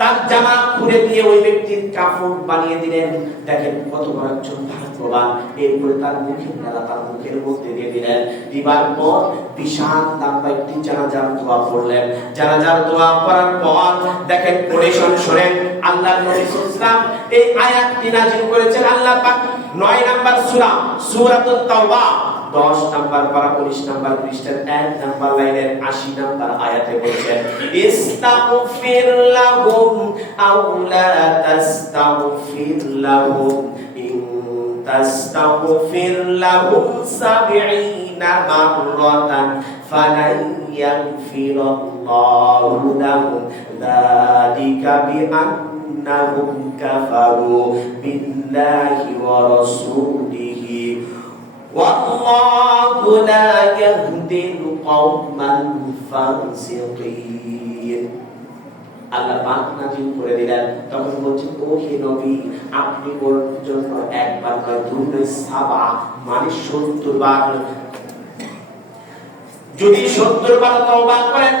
তার জামা খুলে দিয়ে ওই ব্যক্তির কাফন বানিয়ে দিলেন। দেখেন কত বড় একজন ভাগ্যবান। এরপরে তার মুখের মেলা তার মুখের মধ্যে দিয়ে দিলেন। দিবার পর বিশাল লম্বা একটি জানাজার দোয়া পড়লেন। জানাজার দোয়া পড়ার পর দেখেন পরিশোধ শোনেন, আল্লাহর নবী সাল্লাল্লাহু আলাইহি ওয়াসাল্লাম এই আয়াতটি নাযিল করেছেন। আল্লাহ পাক 9 নাম্বার সূরা সূরাতুত তাওবা 10 নাম্বার পারা 19 নাম্বার পৃষ্ঠার 1 নাম্বার লাইনের 80 নাম্বার আয়াতে বলেছেন, ইস্তাগফির লাহুম আও লা তাস্তাগফির লাহুম ইন তাস্তাগফির লাহুম 70 মাররাতান ফালান ইয়াগফিরাল্লাহু লাহুম যালিকা বিআন্নাহুম কাফারু বিল্লাহি ওয়া রাসূলিহি ওয়াল্লাহু লা ইয়াহদিল কওমান ফাসিকিন। আল্লাহ পাক নাযিল করে দিলেন। তখন বলছেন, ও হে নবী, আপনি ওর জন্য একবার নয়, 2 নয়, 7 মানে 70 বার, যদি 70 বার তওবা করেন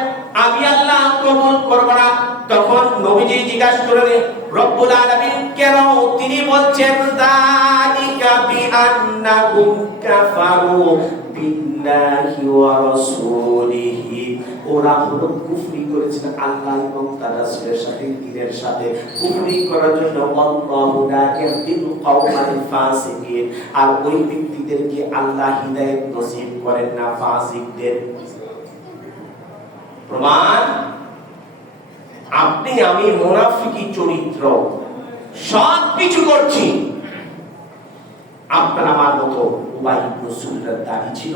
আমি আল্লাহ কবুল করব না। তখন নবীজি জিজ্ঞাসা করলেন, রব্বুল আলামিন কেন? তিনি বলছেন, যালিকা বিআন্নাহুম কাফারু বিল্লাহি ওয়া রাসূলিহি। ওরা হলো কুফরি করেছে আল্লাহ এবং তার রাসূলের সাথে, দ্বীনের সাথে। কুফরি করার জন্য আল্লাহু লা ইয়াহদিল কওমান ফাসিকিন। আর ওই ব্যক্তিদেরকে আল্লাহ হিদায়াত নসিব করেন না, ফাসিকদের। প্রমাণ, আপনি আমি মুনাফিকি চরিত্র, সব কিছু করছি। আপনার আমার মতো উবাই ইবনে সুলতান দাড়ি ছিল,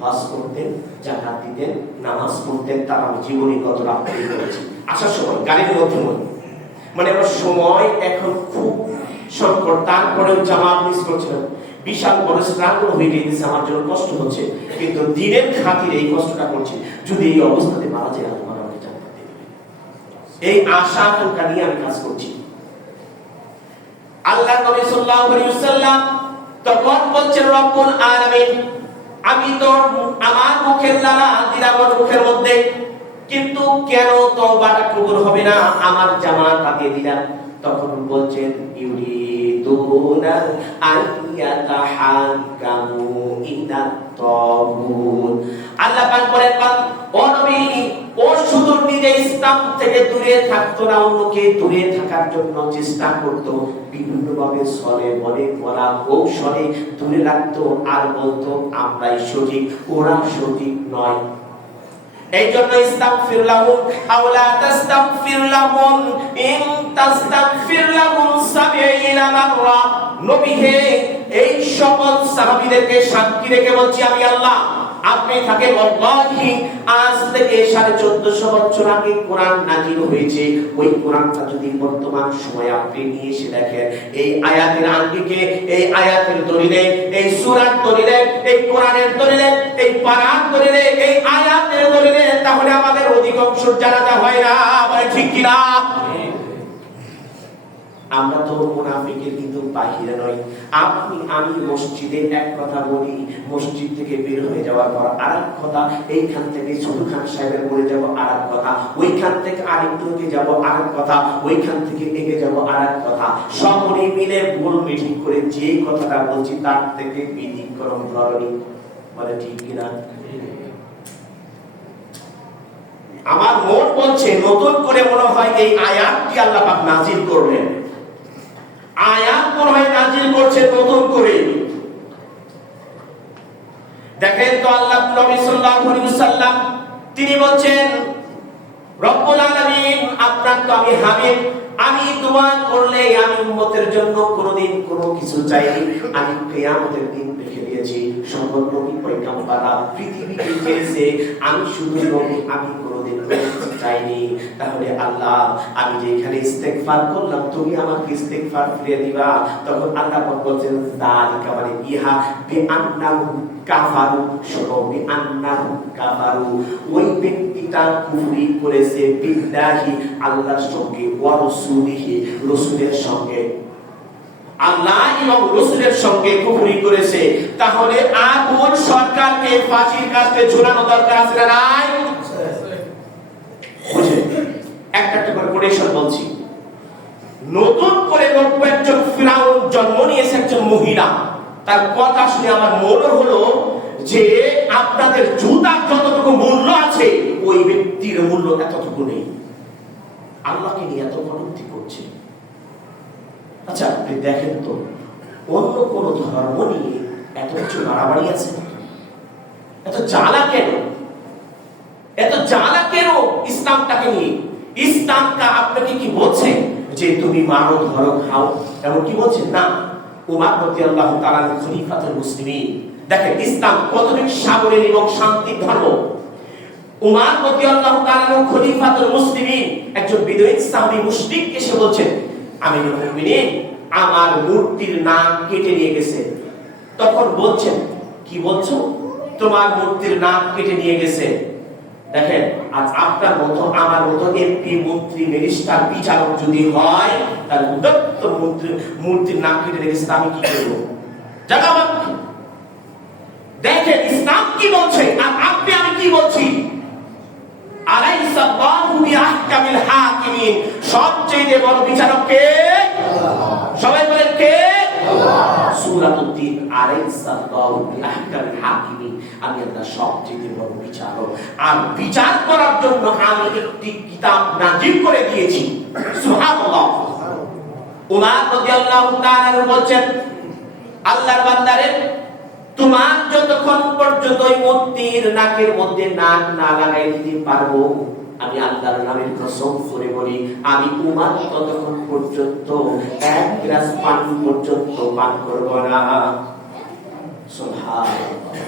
হজ করতেন, যাকাত দিতেন, নামাজ পড়তেন, তার আমি জীবনী গত রাত্রি করেছি। আসার সময় গাড়ির মধ্যে মানে আমার সময় এখন খুব সংকট, তারপরেও জামাত মিস করছিলাম, বিশাল বড় স্ট্রাগল হয়ে গেছে, আমার জন্য কষ্ট হচ্ছে, কিন্তু দিনের খাতিরে এই কষ্টটা করছি, যদি এই অবস্থাতে মারা যায় আল্লাহ আমাকে জান্নাত দেবে, এই আশা আকাঙ্ক্ষা নিয়ে আমি কাজ করছি। আল্লাহ নবী সাল্লাল্লাহু আলাইহি ওয়াসাল্লাম তখন বলছেন, রব্বুল আলামিন, আমি তো আমার মুখের লালা দিলাম মুখের মধ্যে, কিন্তু কেন তওবাটা কবুল হবে না, আমার জামাত কাটিয়ে দিলাম। তখন বলছেন, ইউরিদুনা আইয়াতাহাক্কামু ইলা তাগুত। আল্লাহ পাক বলেন, ও নবী, ও শুধু নিজে ইসলাম থেকে দূরে থাকতো না, অন্যকে দূরে থাকার জন্য চেষ্টা করতো, বিভিন্ন ভাবে ছলে বলে বলা কৌশলে দূরে রাখতো, আর বলতো আমরাই সঠিক, ওরা সঠিক নয়। এই জন্য ইস্তাগফির লাহুম আও লা তাস্তাগফির লাহুম ইন তাস্তাগফির লাহুম ৭০ মাররা। নবী হে, এই সকল সাহাবীদেরকে সাক্ষী রেখে বলছি, আমি আল্লাহ, আপনি থাকেন, ওয়াল্লাহি আজ থেকে 1450 বছর আগে কোরআন নাযিল হয়েছে, ওই কোরআনটা যদি বর্তমান সময়ে আপনি নিয়ে এসে দেখেন, এই আয়াতের আঙ্গিকে, এই আয়াতের দলিলে, এই সূরার দলিলে, এই কোরআনের দলিলে, এই পারার দলিলে, এই আয়াতের দলিলে, তাহলে আমাদের অধিকাংশ জানাজা হয় না, বলে ঠিক কি না? আমরা তো মুনাফিকের কিন্তু বাহিরে নয়। আপনি আমি মসজিদে এক কথা বলি, মসজিদ থেকে বের হয়ে যাওয়ার পর আরেক কথা, এইখান থেকে ছোট খান সাহেবের বলে যাব আরেক কথা, ওইখান থেকে আরেকটু এগিয়ে যাব আরেক কথা, ওইখান থেকে এগিয়ে যাব আরেক কথা, সকলে মিলে ভুল মিটিং করে যে কথাটা বলছি তার থেকে ব্যতিক্রম ধরনি, বলে ঠিক কিনা? আমার মন বলছে নতুন করে মনে হয় এই আয়াতটি আল্লাহ পাক নাযিল করলেন, আয়াত মনে হয় নাযিল করছেন নতুন করে। দেখেন তো আল্লাহ নবী সাল্লাল্লাহু আলাইহি ওয়াসাল্লাম তিনি বলছেন, রব্বুল আলামিন, আপনার তো আমি হাবিব, আমি দোয়া করলে আমি উম্মতের জন্য কোনোদিন কোনো কিছু চাইনি, আমি কিয়ামতের দিন রেখে দিয়েছি, সকল নবী পয়গম্বররা পৃথিবীতে গেছে, আমি শুধু নবী, আমি কোনোদিন কোনো কিছু চাইনি। তাহলে আল্লাহ, আমি যে এখানে ইস্তেগফার করলাম, তুমি আমাকে ইস্তেগফার ফিরিয়ে দিবা। তখন আল্লাহ পাক বলেন, যালিকা মানে ইহা বিআন্নাহু কাফারু, শুনো, বিআন্নাহু কাফারু, ওই ব্যক্তিটা কুফরি করেছে বিল্লাহি, আল্লাহর সঙ্গে, ওয়া রাসূলিহি, রাসূলের সঙ্গে, আল্লাহ এবং রাসূলের সঙ্গে কুফরি করেছে। তাহলে আগুন সরকারকে ফাঁসির কাস্টে ঝুলানো দরকার আছে না নাই? বুঝে একটা একটা করে কোটেশন বলছি। নতুন করে একজন ফিরাউন জন্ম নিয়েছে, একজন মহিলা, তার কথা শুনে আমার মনে হলো যে আপনাদের জুতার যতটুকু মূল্য আছে ওই ব্যক্তির মূল্য এতটুকু নেই। আল্লাহকে নিয়ে এত কটূক্তি করছে। আচ্ছা, আপনি দেখেন তো অন্য কোন ধর্ম নিয়ে এত কিছু মারামারি আছে, এত জ্বালা কেন, এত জ্বালা কেন ইসলামটাকে নিয়ে? ইসলামটা আপনাকে কি বলছে যে তুমি মারো, ধরো, খাও, এমন কি বলছে? না। উমর রাদিয়াল্লাহু তাআলা খলিফাতুল মুসলিমিন, দেখেন ইসলাম কতটুকু সাবলীল এবং শান্তির ধর্ম। উমর রাদিয়াল্লাহু তাআলা খলিফাতুল মুসলিমিন, একজন বিদয়ী সাহাবী মুশরিক এসে বলছেন, আমিরুল মুমিনিন, আমার মূর্তির নাম কেটে নিয়ে গেছে। তখন বলছেন, কি বলছো? তোমার মূর্তির নাম কেটে নিয়ে গেছে। দেখেন, আজ আপনার মতো আমার মতো এমপি, মন্ত্রী, মিনিস্টার, বিচারক যদি হয়, তার উদ্যত্ত মূর্তির নাম কেটে রেখেছে, আমি কি করবো? জানাবেন। দেখেন ইসলাম কি বলছে আর আপনি আমি কি বলছি। আলাইসা আল্লাহু বিআহকামিল হাকিমিন, সবচেয়ে বড় বিচারক কে? সবাই বলেন কে? সূরাতুদ দ্বীন, আলাইসা আল্লাহু বিআহকামিল হাকিমিন, আমি আল্লাহ সবচেয়ে বড় বিচারক, আর বিচার করার জন্য আমি একটি কিতাব নাযিল করে দিয়েছি। সুবহানাল্লাহ। উমর রাদিয়াল্লাহু তাআলা বলেন, আল্লাহর বান্দারে, তোমার যতক্ষণ পর্যন্ত ওই মূর্তির নাকের মধ্যে নাক না লাগাই দিতে পারবো, আমি আল্লাহর নামের কসম করে বলি, আমি উমর ততক্ষণ পর্যন্ত এক গ্লাস পানি পর্যন্ত পান করব না। সুবহানাল্লাহ।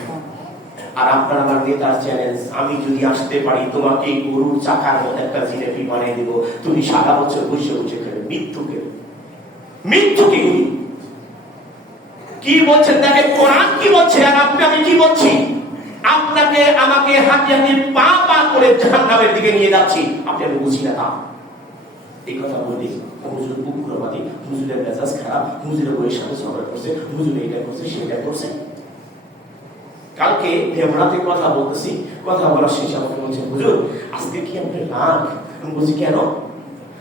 আর আপনার আমার নেতার চ্যালেঞ্জ, আমি যদি আসতে পারি তোমাকে গরুর চাকার মতো একটা জিলেপি বানিয়ে দেব, তুমি সারা বছর বসে বসে খেলে। মৃত্যুকে কি বলছেন দেখেন, কোরআন কি বলছে আর আপনি আমি কি বলছি। আপনাকে আমাকে হাতে হাতে পা পা করে জাহান্নামের দিকে নিয়ে যাচ্ছি, আপনি আমি বুঝি না তা। এই কথা বলি হুজুর উগ্রবাদী, হুজুরের মেজাজ খারাপ, হুজুরের বইয়ের সাথে ঝগড়া করছে, হুজুর এইটা করছে সেটা করছে। কালকে ভেমরাতে কথা বলতেছি, কথা বলার শেষে আমাকে বলছে হুজুর আজকে কি আপনি রাগ? আমি বলছি কেন?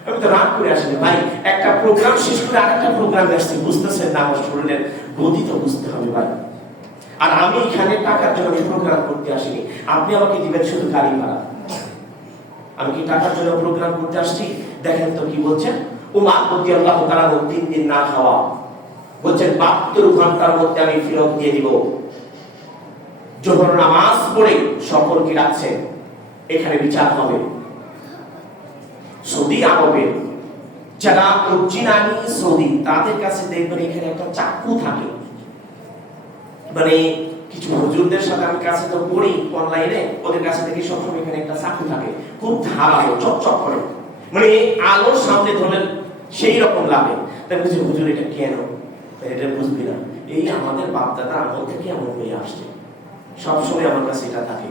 আমি তো রাগ করে আসিনি ভাই, একটা প্রোগ্রাম শেষ করে আরেকটা প্রোগ্রাম আসছি, বুঝতেছেন না আমার শরীরের গতি তো বুঝতে হবে ভাই। আর আমি এখানে টাকার জন্য প্রোগ্রাম করতে আসিনি, আপনি আমাকে দিবেন শুধু গাড়ি ভাড়া। আমি কি টাকার জন্য প্রোগ্রাম করতে আসছি? দেখেন তো কি বলছেন, উমার রাদিয়াল্লাহু তাআলা 3 দিন না খাওয়া, বলছেন 72 ঘন্টার মধ্যে আমি ফেরত দিয়ে দিব। যোহর নামাজ পড়ে সকলকে রাখছেন, এখানে বিচার হবে। সৌদি আরবে যারা অরিজিনালি সৌদি, তাদের কাছে দেখবেন এখানে একটা চাকু থাকে। মানে কিছু হুজুরদের সাথে আমি কাছে তো পড়ি অনলাইনে, ওদের কাছে থেকে সবসময় এখানে একটা চাকু থাকে, খুব ধারালো, চকচক করে, মানে আলোর সামনে ধরেন সেই রকম লাগে। তাই বলছি হুজুর এটা কেন? এটা বুঝবি না, এই আমাদের বাপদাদা আমল থেকে এমন হয়ে আসছে, সবসময় আমার কাছে এটা থাকে।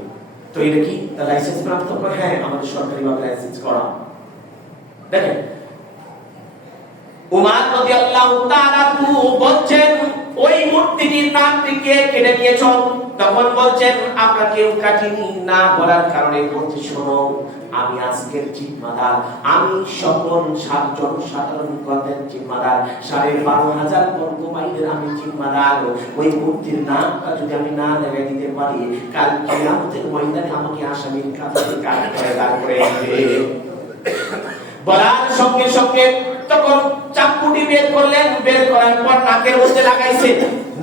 তো এটা কি তার লাইসেন্স প্রাপ্ত করে? হ্যাঁ, আমাদের সরকারি ভাবে লাইসেন্স করা। দেখেন উমার রাদিয়াল্লাহু তাআলা বলছেন ওই মূর্তিটির নাকটিকে কেটে নিয়েছো, তখন বলছেন আমরা কেউ কাটিনি, না বলার কারণে বলছে শোনো আমি আজকের জিম্মাদার, আমি সকল সাধারণ কথার জিম্মাদার, 12,500 বর্গ মাইলের আমি জিম্মাদার। ওই মূর্তির নাকটা যদি আমি না লাগাই দিতে পারি, কাল কিয়ামতের ময়দানে আমাকে আসামির কাছে কাঠ করে দাঁড় করে দিবে। বলার সঙ্গে সঙ্গে তখন চাকুটি বের করলেন, বের করার পর নাকের মধ্যে লাগাইছে,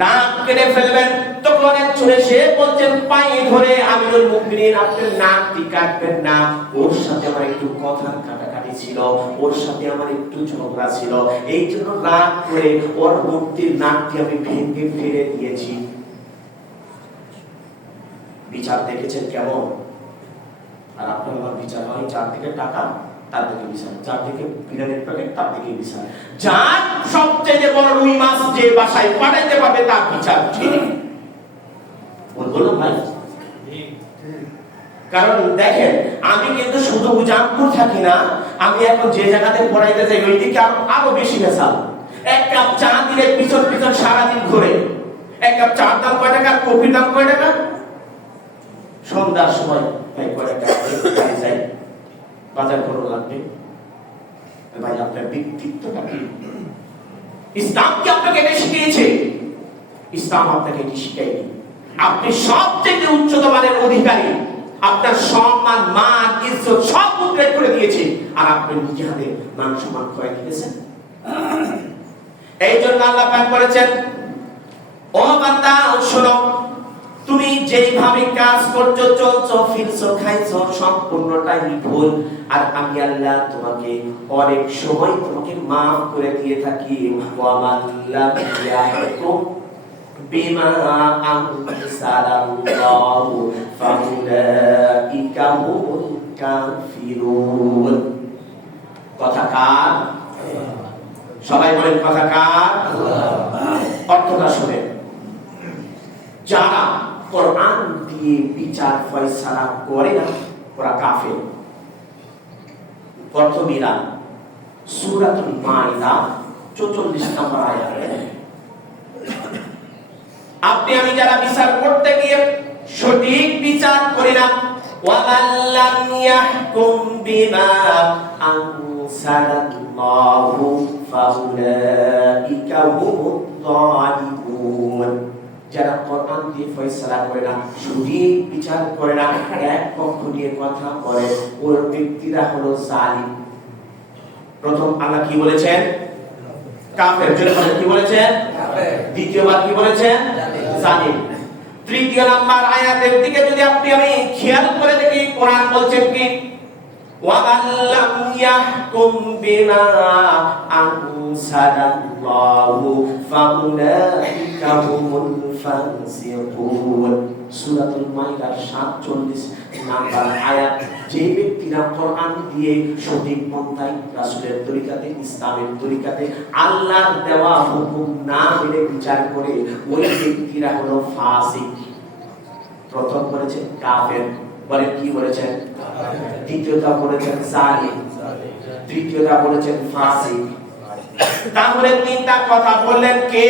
নাক কেটে ফেলবেন। তখন একজনে সে বলছেন পায়ে ধরে আমিরুল মুমিনিন আপনি নাকটি কাটবেন না, ওর সাথে আমার একটু কথা কাটাকাটি ছিল, ওর সাথে আমার একটু ঝগড়া ছিল, এই জন্য রাগ করে ওর মুক্তির নাকটি আমি ভেঙে ফেলে দিয়েছি। বিচার দেখেছেন কেমন? আর আপনার আমার বিচার হয় চারদিকে টাকা, তার দিকে বিচার, যার দিকে বিরিয়ানির প্যাকেট তার দিকে বিচার, যার সবচেয়ে বড় রুই মাছ যে বাসায় পাঠাইতে পারবে তার বিচার ঠিক বলবো ভাই। কারণ দেখেন আমি কিন্তু শুধু উজামপুর থাকি না, আমি এখন যে জায়গাতে পড়াইতে যাই ওই দিকে আরো বেশি ভেজাল। এক কাপ চা দিলে পিছন পিছন সারাদিন ঘুরে। এক কাপ চার দাম কয় টাকা, কফির দাম কয় টাকা? সন্ধ্যার সময় ভাই কয় টাকা যাই বাজার করো লাগবে। ভাই আপনার ব্যক্তিত্বটা কি? ইসলাম কি আপনাকে এটা শিখিয়েছে? ইসলাম আপনাকে এটি শিখায়নি। আপনি সবচেয়ে উচ্চতম মানের অধিকারী, আপনার সম্মান মান ইজ্জত সব উৎরেট করে দিয়েছে, আর আপনি নিজে হাতে মান সম্মান ক্ষয় দিয়েছেন। এই জন্য আল্লাহ পাক বলেছেন ও বান্দা শোনো, তুমি যেইভাবে কাজ করছো, চলছো, ফিরছো, খাইছো সম্পূর্ণটাই ভুল, আর আমি আল্লাহ তোমাকে অনেক সময় তোমাকে মাফ করে দিয়ে থাকি। ওয়া মাল্লাম ইয়াকুম বিমা আনসালাল্লাহু ফাউলাইকা হুমুল কাফিরুন। কথা কার? সবাই বলেন কথা কার? অর্থটা শুনেন। যারা কোরআন দিয়ে বিচার ফয়সালা করে না ওরা কাফের। প্রথমেরা সূরাতুল মাইদা 44 নম্বর আয়াত। আপনি আমি যারা বিচার করতে গিয়ে সঠিক বিচার করি না, ওয়ালাল্লাম ইয়াহকুম বিমা আনসালাল্লাহু ফাউলাইকা হুমুয যালিমুন। যারা কোরআন দিয়ে ফয়সালা করে না, সঠিক বিচার করে না, এক পক্ষ নিয়ে কথা বলে, ওই ব্যক্তিরা হলো জালিম। প্রথম আল্লাহ কি বলেছেন? কাফের। জোরে কি বলেছেন? কাফের। দ্বিতীয়বার কি বলেছেন? জালিম। তৃতীয় নাম্বার আয়াতের দিকে যদি আপনি আমি খেয়াল করে দেখি, কোরআন বলছেন কি ومن لم يحكم بما أنزل الله فأولئك هم الفاسقون সূরাতুল মাইদার 47 নাম্বার আয়াত। যে ব্যক্তিরা কোরআন দিয়ে সঠিক পন্থায় রাসূলের তরিকাতে ইসলামের তরিকাতে আল্লাহর দেওয়া হুকুম না মেনে বিচার করে ওই ব্যক্তিরা হলো ফাসিক। প্রথম বলেছেন কাফের, বলে কি বলেছেন? দ্বিতীয়টা বলেছেন জালিম, তৃতীয়টা বলেছেন ফাসিক। তাহলে তিনটা কথা বললেন কে?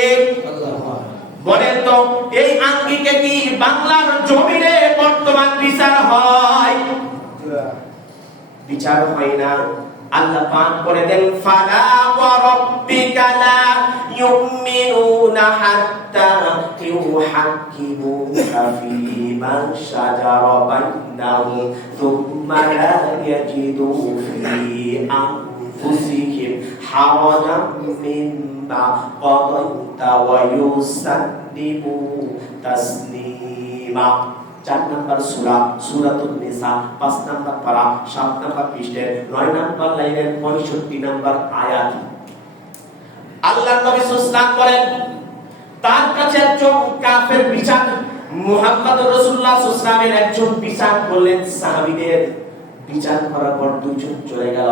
বলেন তো এই আঙ্গিকে কি বাংলার জমিনে বর্তমান বিচার হয়? বিচার হয় না। আল্লাহ পাক বলে দেন ফালা ওয়া রাব্বিকা লা ইউমিনুনা হাত্তা ইউহাক্কিমুকা ফীমা শাজারা বাইনাহুম থুম্মা লা ইয়াজিদু ফী আনফুসিহিম হারাজাম মিম্মা কাদাইতা ওয়া ইউসাল্লিমু তাসলিমা। 4 নম্বর সূরা সূরাতুন নিসা 5 নম্বর পারা 7 নম্বর পৃষ্ঠার 9 নম্বর লাইনের 65 নম্বর আয়াত। আল্লাহ নবী সাল্লাল্লাহু বলেন তার কাছে একজন কাফের বিচার মুহাম্মদ রাসূলুল্লাহ সাল্লাল্লাহু আলাইহি একজন বিচার করলেন। সাহাবীদের বিচার করার পর দুজন চলে গেল।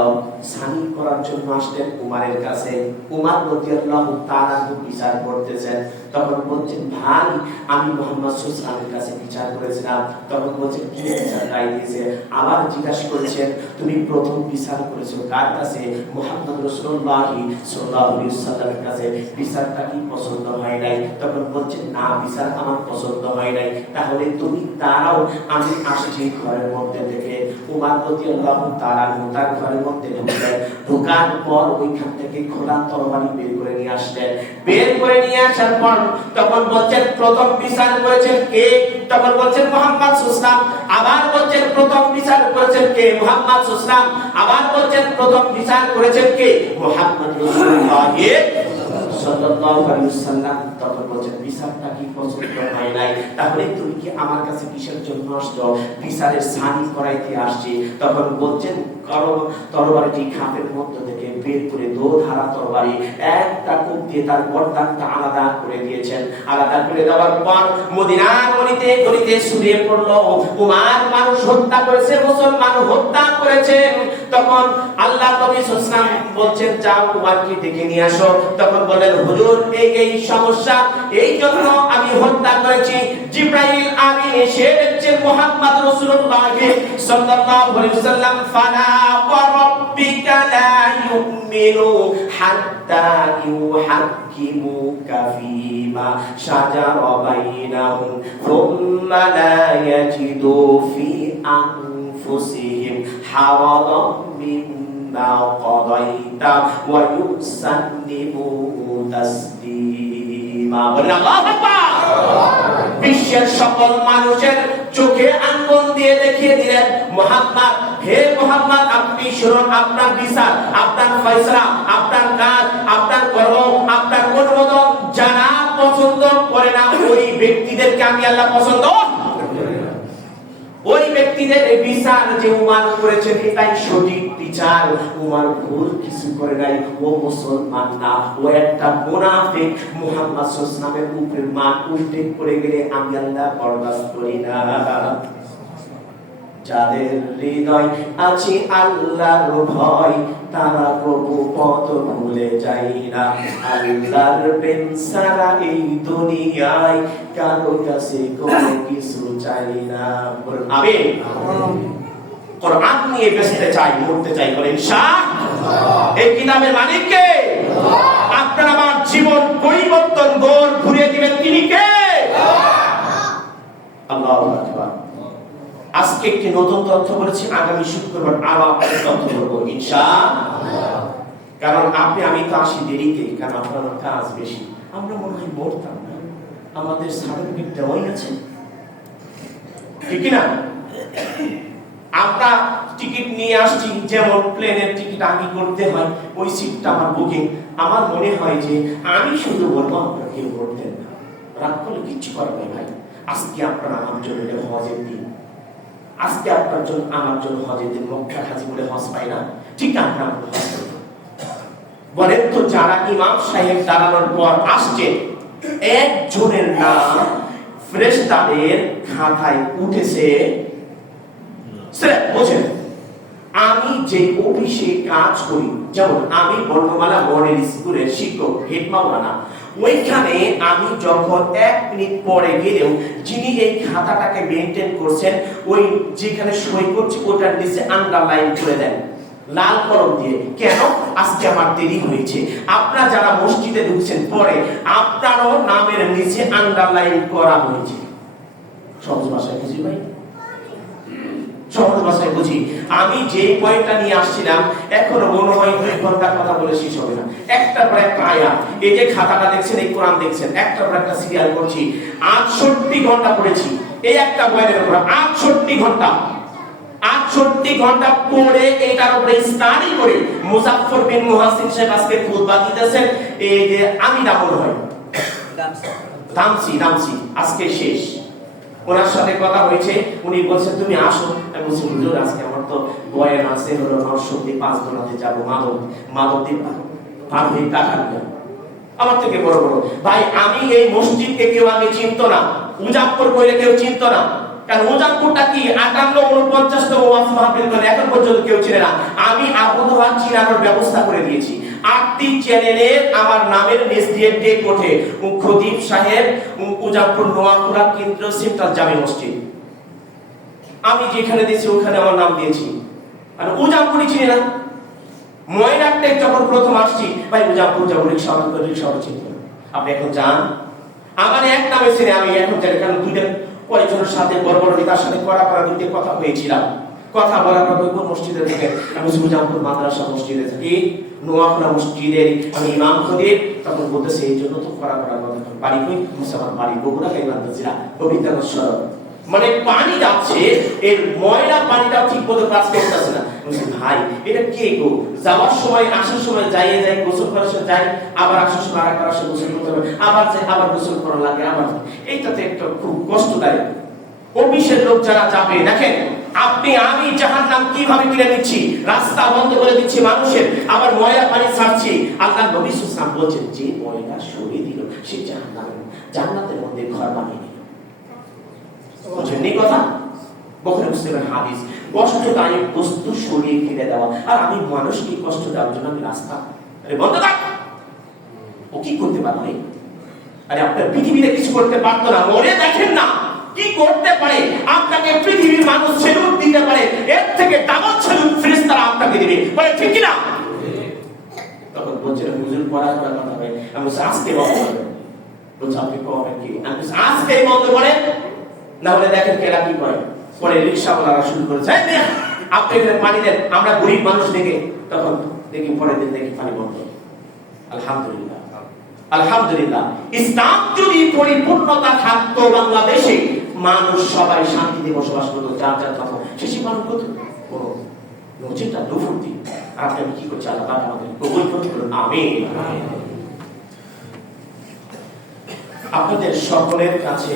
সানি করার জন্য আসলেন উমারের কাছে। উমার রাদিয়াল্লাহু তাআলা বিচার করতেছেন। তখন বলছেন ভাই আমি মুহাম্মদ সাল্লাল্লাহু আলাইহি কাছে বিচার করেছিলাম। তখন বলছেন কি বিচার দিয়েছে? আবার জিজ্ঞাসা করেছেন তুমি প্রথম বিচার করেছো কার কাছে? মুহাম্মদ রাসূলুল্লাহ সাল্লাল্লাহু আলাইহি ওয়াসাল্লামের কাছে। বিচারটা কি পছন্দ হয় নাই? তখন বলছেন না বিচার আমার পছন্দ হয় নাই। তাহলে তুমি দাঁড়াও আমি আসছি ঘরের মধ্যে থেকে। উমার রাদিয়াল্লাহু তাআলা তার ঘরের মধ্যে ঢুকলেন। ঢোকার পর ওইখান থেকে খোলা তরবারি বের করে নিয়ে আসলেন। বের করে নিয়ে আসার পর তখন বলছেন প্রথম বিচার করেছেন কে? তখন বলছেন মুহাম্মদ সাল্লাল্লাহু আলাইহি। আবার বলছেন প্রথম বিচার করেছেন কে? মুহাম্মদ সাল্লাল্লাহু আলাইহি। আবার বলছেন প্রথম বিচার করেছেন কে? মুহাম্মদ রাসূলুল্লাহ সাল্লাল্লাহু আলাইহি ওয়াসাল্লাম। তখন বলছেন বিচারটা কি পছন্দ হয় নাই? তাহলে তুমি কি আমার কাছে কিসের জন্য আসছো? বিচারের সানি করাইতে আসছি। তখন বলছেন তরবারিটি খাপের মধ্য থেকে বের করে দোধারা তরবারি একটা কোপ দিয়ে তার গর্দানটা আলাদা করে দিয়েছেন। আলাদা করে দেওয়ার পর মদিনার গলিতে ছড়িয়ে পড়লো উমার মানুষ হত্যা করেছে, মুসলমান হত্যা করেছেন। তখন আল্লাহ নবী সাল্লাল্লাহু আলাইহি ওয়াসাল্লাম বলছেন যাও উমারকে ডেকে নিয়ে আসো। তখন বলেন হুজুর এই সমস্যা এই জন্য আমি হত্যা করেছি। জিবরাইল আমিন এসে দেখছেন মুহাম্মদ রাসূলুল্লাহ সাল্লাল্লাহু আলাইহি ওয়াসাল্লাম ফালা ওয়া রাব্বিকা লা ইউমিনু হাত্তা ইউহাক্কিমুকা ফীমা শাজারা বাইনাহুম থুম্মা লা ইয়াজিদু ফী আনফুসিহিম হারাজাম মিম্মা কাদাইতা ওয়া ইউসাল্লিমু তাসলিমা। বলেন আল্লাহু আকবার। বিশ্বের সকল মানুষের চোখে আঙ্গুল দিয়ে দেখিয়ে দিলেন মুহাম্মদ, হে মুহাম্মদ আপনি শুনুন আপনার বিচার, আপনার ফয়সালা, আপনার কাজ, আপনার কর্ম, আপনার অনুমোদন যারা পছন্দ করে না ওই ব্যক্তিদেরকে আমি আল্লাহ পছন্দ ওই ব্যক্তিদের বিচার যে উমার করেছেন এটাই সঠিক বিচার। উমার ভুল কিছু করে নাই। ও মুসলমান না, ও একটা মুনাফিক। মুহাম্মদ সাল্লাল্লাহু আলাইহি ওয়াসাল্লামের উপরে মান উল্টে করে গেলে আমি আল্লাহ বরদাস্ত করি না। যাদের হৃদয় আছে আল্লাহর ভয় তারা প্রভু পথ ভুলে যায় না। আল্লাহর প্রেম ছাড়া এই দুনিয়ায় কারো কাছে কোনো কিছু চাই না। আমিন। কোরআন নিয়ে বেঁচতে চাই, মরতে চাই, বলেন ইনশাআল্লাহ। এই কিতাবের মালিক কে? আপনার আমার জীবন পরিবর্তন গোল ঘুরিয়ে দিবেন তিনি কে? আল্লাহু আকবার। আজকে একটি নতুন তথ্য বলেছি, আগামী শুক্রবার আরো আপনাদের তথ্য বলবো ইনশাআল্লাহ। কারণ আমি তো আসি দেরিতে, কারণ আপনার কাজ বেশি। আমরা মনে হয় মরতাম না, আমাদের সার্টিফিকেট দেওয়াই আছে, ঠিক না? আমরা টিকিট নিয়ে আসছি, যেমন প্লেনের টিকিট আগে করতে হয়, ওই সিটটা আমার বুকিং। আমার মনে হয় যে আমি শুধু বলবো, আপনারা কেউ করতেন না। রাগ করলে কিচ্ছু করার নেই ভাই। আজকে আপনারা আমার জন্য হজের দিন, আজকে আপনার জন্য আমার জন্য হজের দিন মক্কা হাজি বলে হজ পাই না, ঠিক আমরা হজ করব। বলেন তো যারা ইমাম সাহেব দাঁড়ানোর পর আসছেন, একজনের নাম ফেরেশতাদের খাতায় উঠেছে? স্যার বোঝেন, আমি যে অফিসে কাজ করি, যেমন আমি বর্ণমালা মডেল স্কুলের শিক্ষক, হেড মাওলানা, ওইখানে আমি যখন 1 মিনিট পরে গেলেও যিনি এই খাতাটাকে মেইনটেইন করছেন, ওই যেখানে সই করছি ওটার নিচে আন্ডারলাইন করে দেন লাল কলম দিয়ে। কেন? আজকে আমার দেরি হয়েছে। আপনারা যারা মসজিদে ঢুকছেন পরে, আপনারও নামের নিচে আন্ডারলাইন করা হয়েছে। সহজ ভাষায় বুঝি ভাই, সহজ ভাষায় বুঝি। আমি যে পয়েন্টটা নিয়ে আসছিলাম, এখনো মনে হয় 2 ঘন্টা কথা বলে শেষ হবে না। একটার পর একটা আয়াত, এই যে খাতাটা দেখছেন, এই কোরআন দেখছেন, একটার পর একটা সিরিয়াল করছি। 68 ঘন্টা পড়েছি এই একটা বইয়ের উপর, 68 ঘন্টা। 68 ঘন্টা পড়ে এটার উপরে স্টাডি করে মুজাফফর বিন মুহাসিন সাহেব আজকে খুতবা দিতেছেন। এই যে আমি মনে হয় দামসি আজকে শেষ। ওনার সাথে কথা হয়েছে, উনি বলছেন তুমি আসো। আমি বলছি হুজুর আজকে আমার তো বয়ান আছে, হলো নরসিংদী 5 ঘন্টাতে যাব, মাদকদ্বীপ পার হয়ে কাটান। আমার থেকে বড় ভাই, আমি এই মসজিদকে কেউ আগে চিনতো না, মুজাফফর কইলে কেউ চিনতো না। কারণ মুজাফফরটা কি 58 49তম ওয়াজ মাহফিল করে এখন পর্যন্ত কেউ চিনে না। আমি আবহাওয়া চিনানোর ব্যবস্থা করে দিয়েছি। 8টি চ্যানেলে আমার নামের নিচ দিয়ে টেক ওঠে, খতিব সাহেব মুজাফফর নোয়াপুরা কেন্দ্র সেন্ট্রাল জামে মসজিদ। আমি যেখানে দিয়েছি ওখানে আমার নাম দিয়েছি। আর মুজাফফরই চিনে না। ময়নাটে যখন প্রথম আসছি, ভাই মুজাফফর যাব, রিকশা চিনতে। আপনি এখন যান, আমার এক নামে ছেড়ে আমি এখন জানি, কারণ দুইটা কয়েকজনের সাথে বড় বড় নেতার সাথে করা দুইটা কথা হয়েছিলাম। কথা বলার পর কোন মসজিদে থেকে আমি মুজাফফর মাদ্রাসা মসজিদে থাকি, নোয়াপুরা মসজিদের আমি ইমাম খতিব। তখন বলতেছে এই জন্য তো করা কথা। বাড়ি কই? মুসাফার বাড়ি বগুড়া কাইবান্দাজিরা গোবিন্দনগর শহর। মানে পানি যাচ্ছে, এর ময়লা পানিটা ঠিক মতো কাজ করতেছে না। বলছি ভাই এটা কে গো? যাওয়ার সময় আসার সময় যাই গোসল করার সময় যাই, আবার আসার সময় আরেকবার আসে গোসল করতে হবে, আবার যাই আবার গোসল করা লাগে, আবার এইটাতে একটা খুব কষ্টদায়ক। অফিসের লোক যারা যাবে, দেখেন আপনি আমি জাহান্নাম কিভাবে কিনে নিচ্ছি, রাস্তা বন্ধ করে দিচ্ছি মানুষের, আবার ময়লা পানি ছাড়ছি। আল্লাহ নবী সাল্লাল্লাহু আলাইহি ওয়াসাল্লাম বলেছেন, যে ময়লা সরিয়ে দিল সে জান্নাতের মধ্যে ঘর বানিয়ে নিল। বুঝেন এই কথা? বুখারী মুসলিমের হাদিস। কষ্টদায়ক বস্তু সরিয়ে ফেলে দেওয়া, আর আমি মানুষকে কষ্ট দেওয়ার জন্য আমি রাস্তা বন্ধ থাক, ও কি করতে পারে? আরে আপনার পৃথিবীতে কিছু করতে পারতো না, মনে দেখেন না কি করতে পারে। আপনাকে পৃথিবীর মানুষ সেলুট দিতে পারে, এর থেকে ডাবল সেলুট ফেরেশতারা আপনাকে দিবে, বলে ঠিক কি না? তখন বলছিলেন হুজুর পড়া করা কথা হবে, আমি আজকে বন্ধ করব। বলছি আপনি কবেন কি? আমি আজকেই বন্ধ করেন, না হলে দেখেন কেরা কি করে। পরে রিকশাওয়ালারা শুরু করেছে, আপনি এখানে পানি দেন, আমরা গরিব মানুষ দেখে। তখন দেখি পরের দিন দেখি পানি বন্ধ। আলহামদুলিল্লাহ, আলহামদুলিল্লাহ। ইসলাম যদি পরিপূর্ণতা থাকতো বাংলাদেশে, মানুষ সবাই শান্তিতে বসবাস করতো, যার যার ধর্ম শেষে পালন করতো। নজিরটা দুর্নীতি। আর আপনি কি করছে? আল্লাহ আমাদের কবুল করুন, আমিন। আপনাদের সকলের কাছে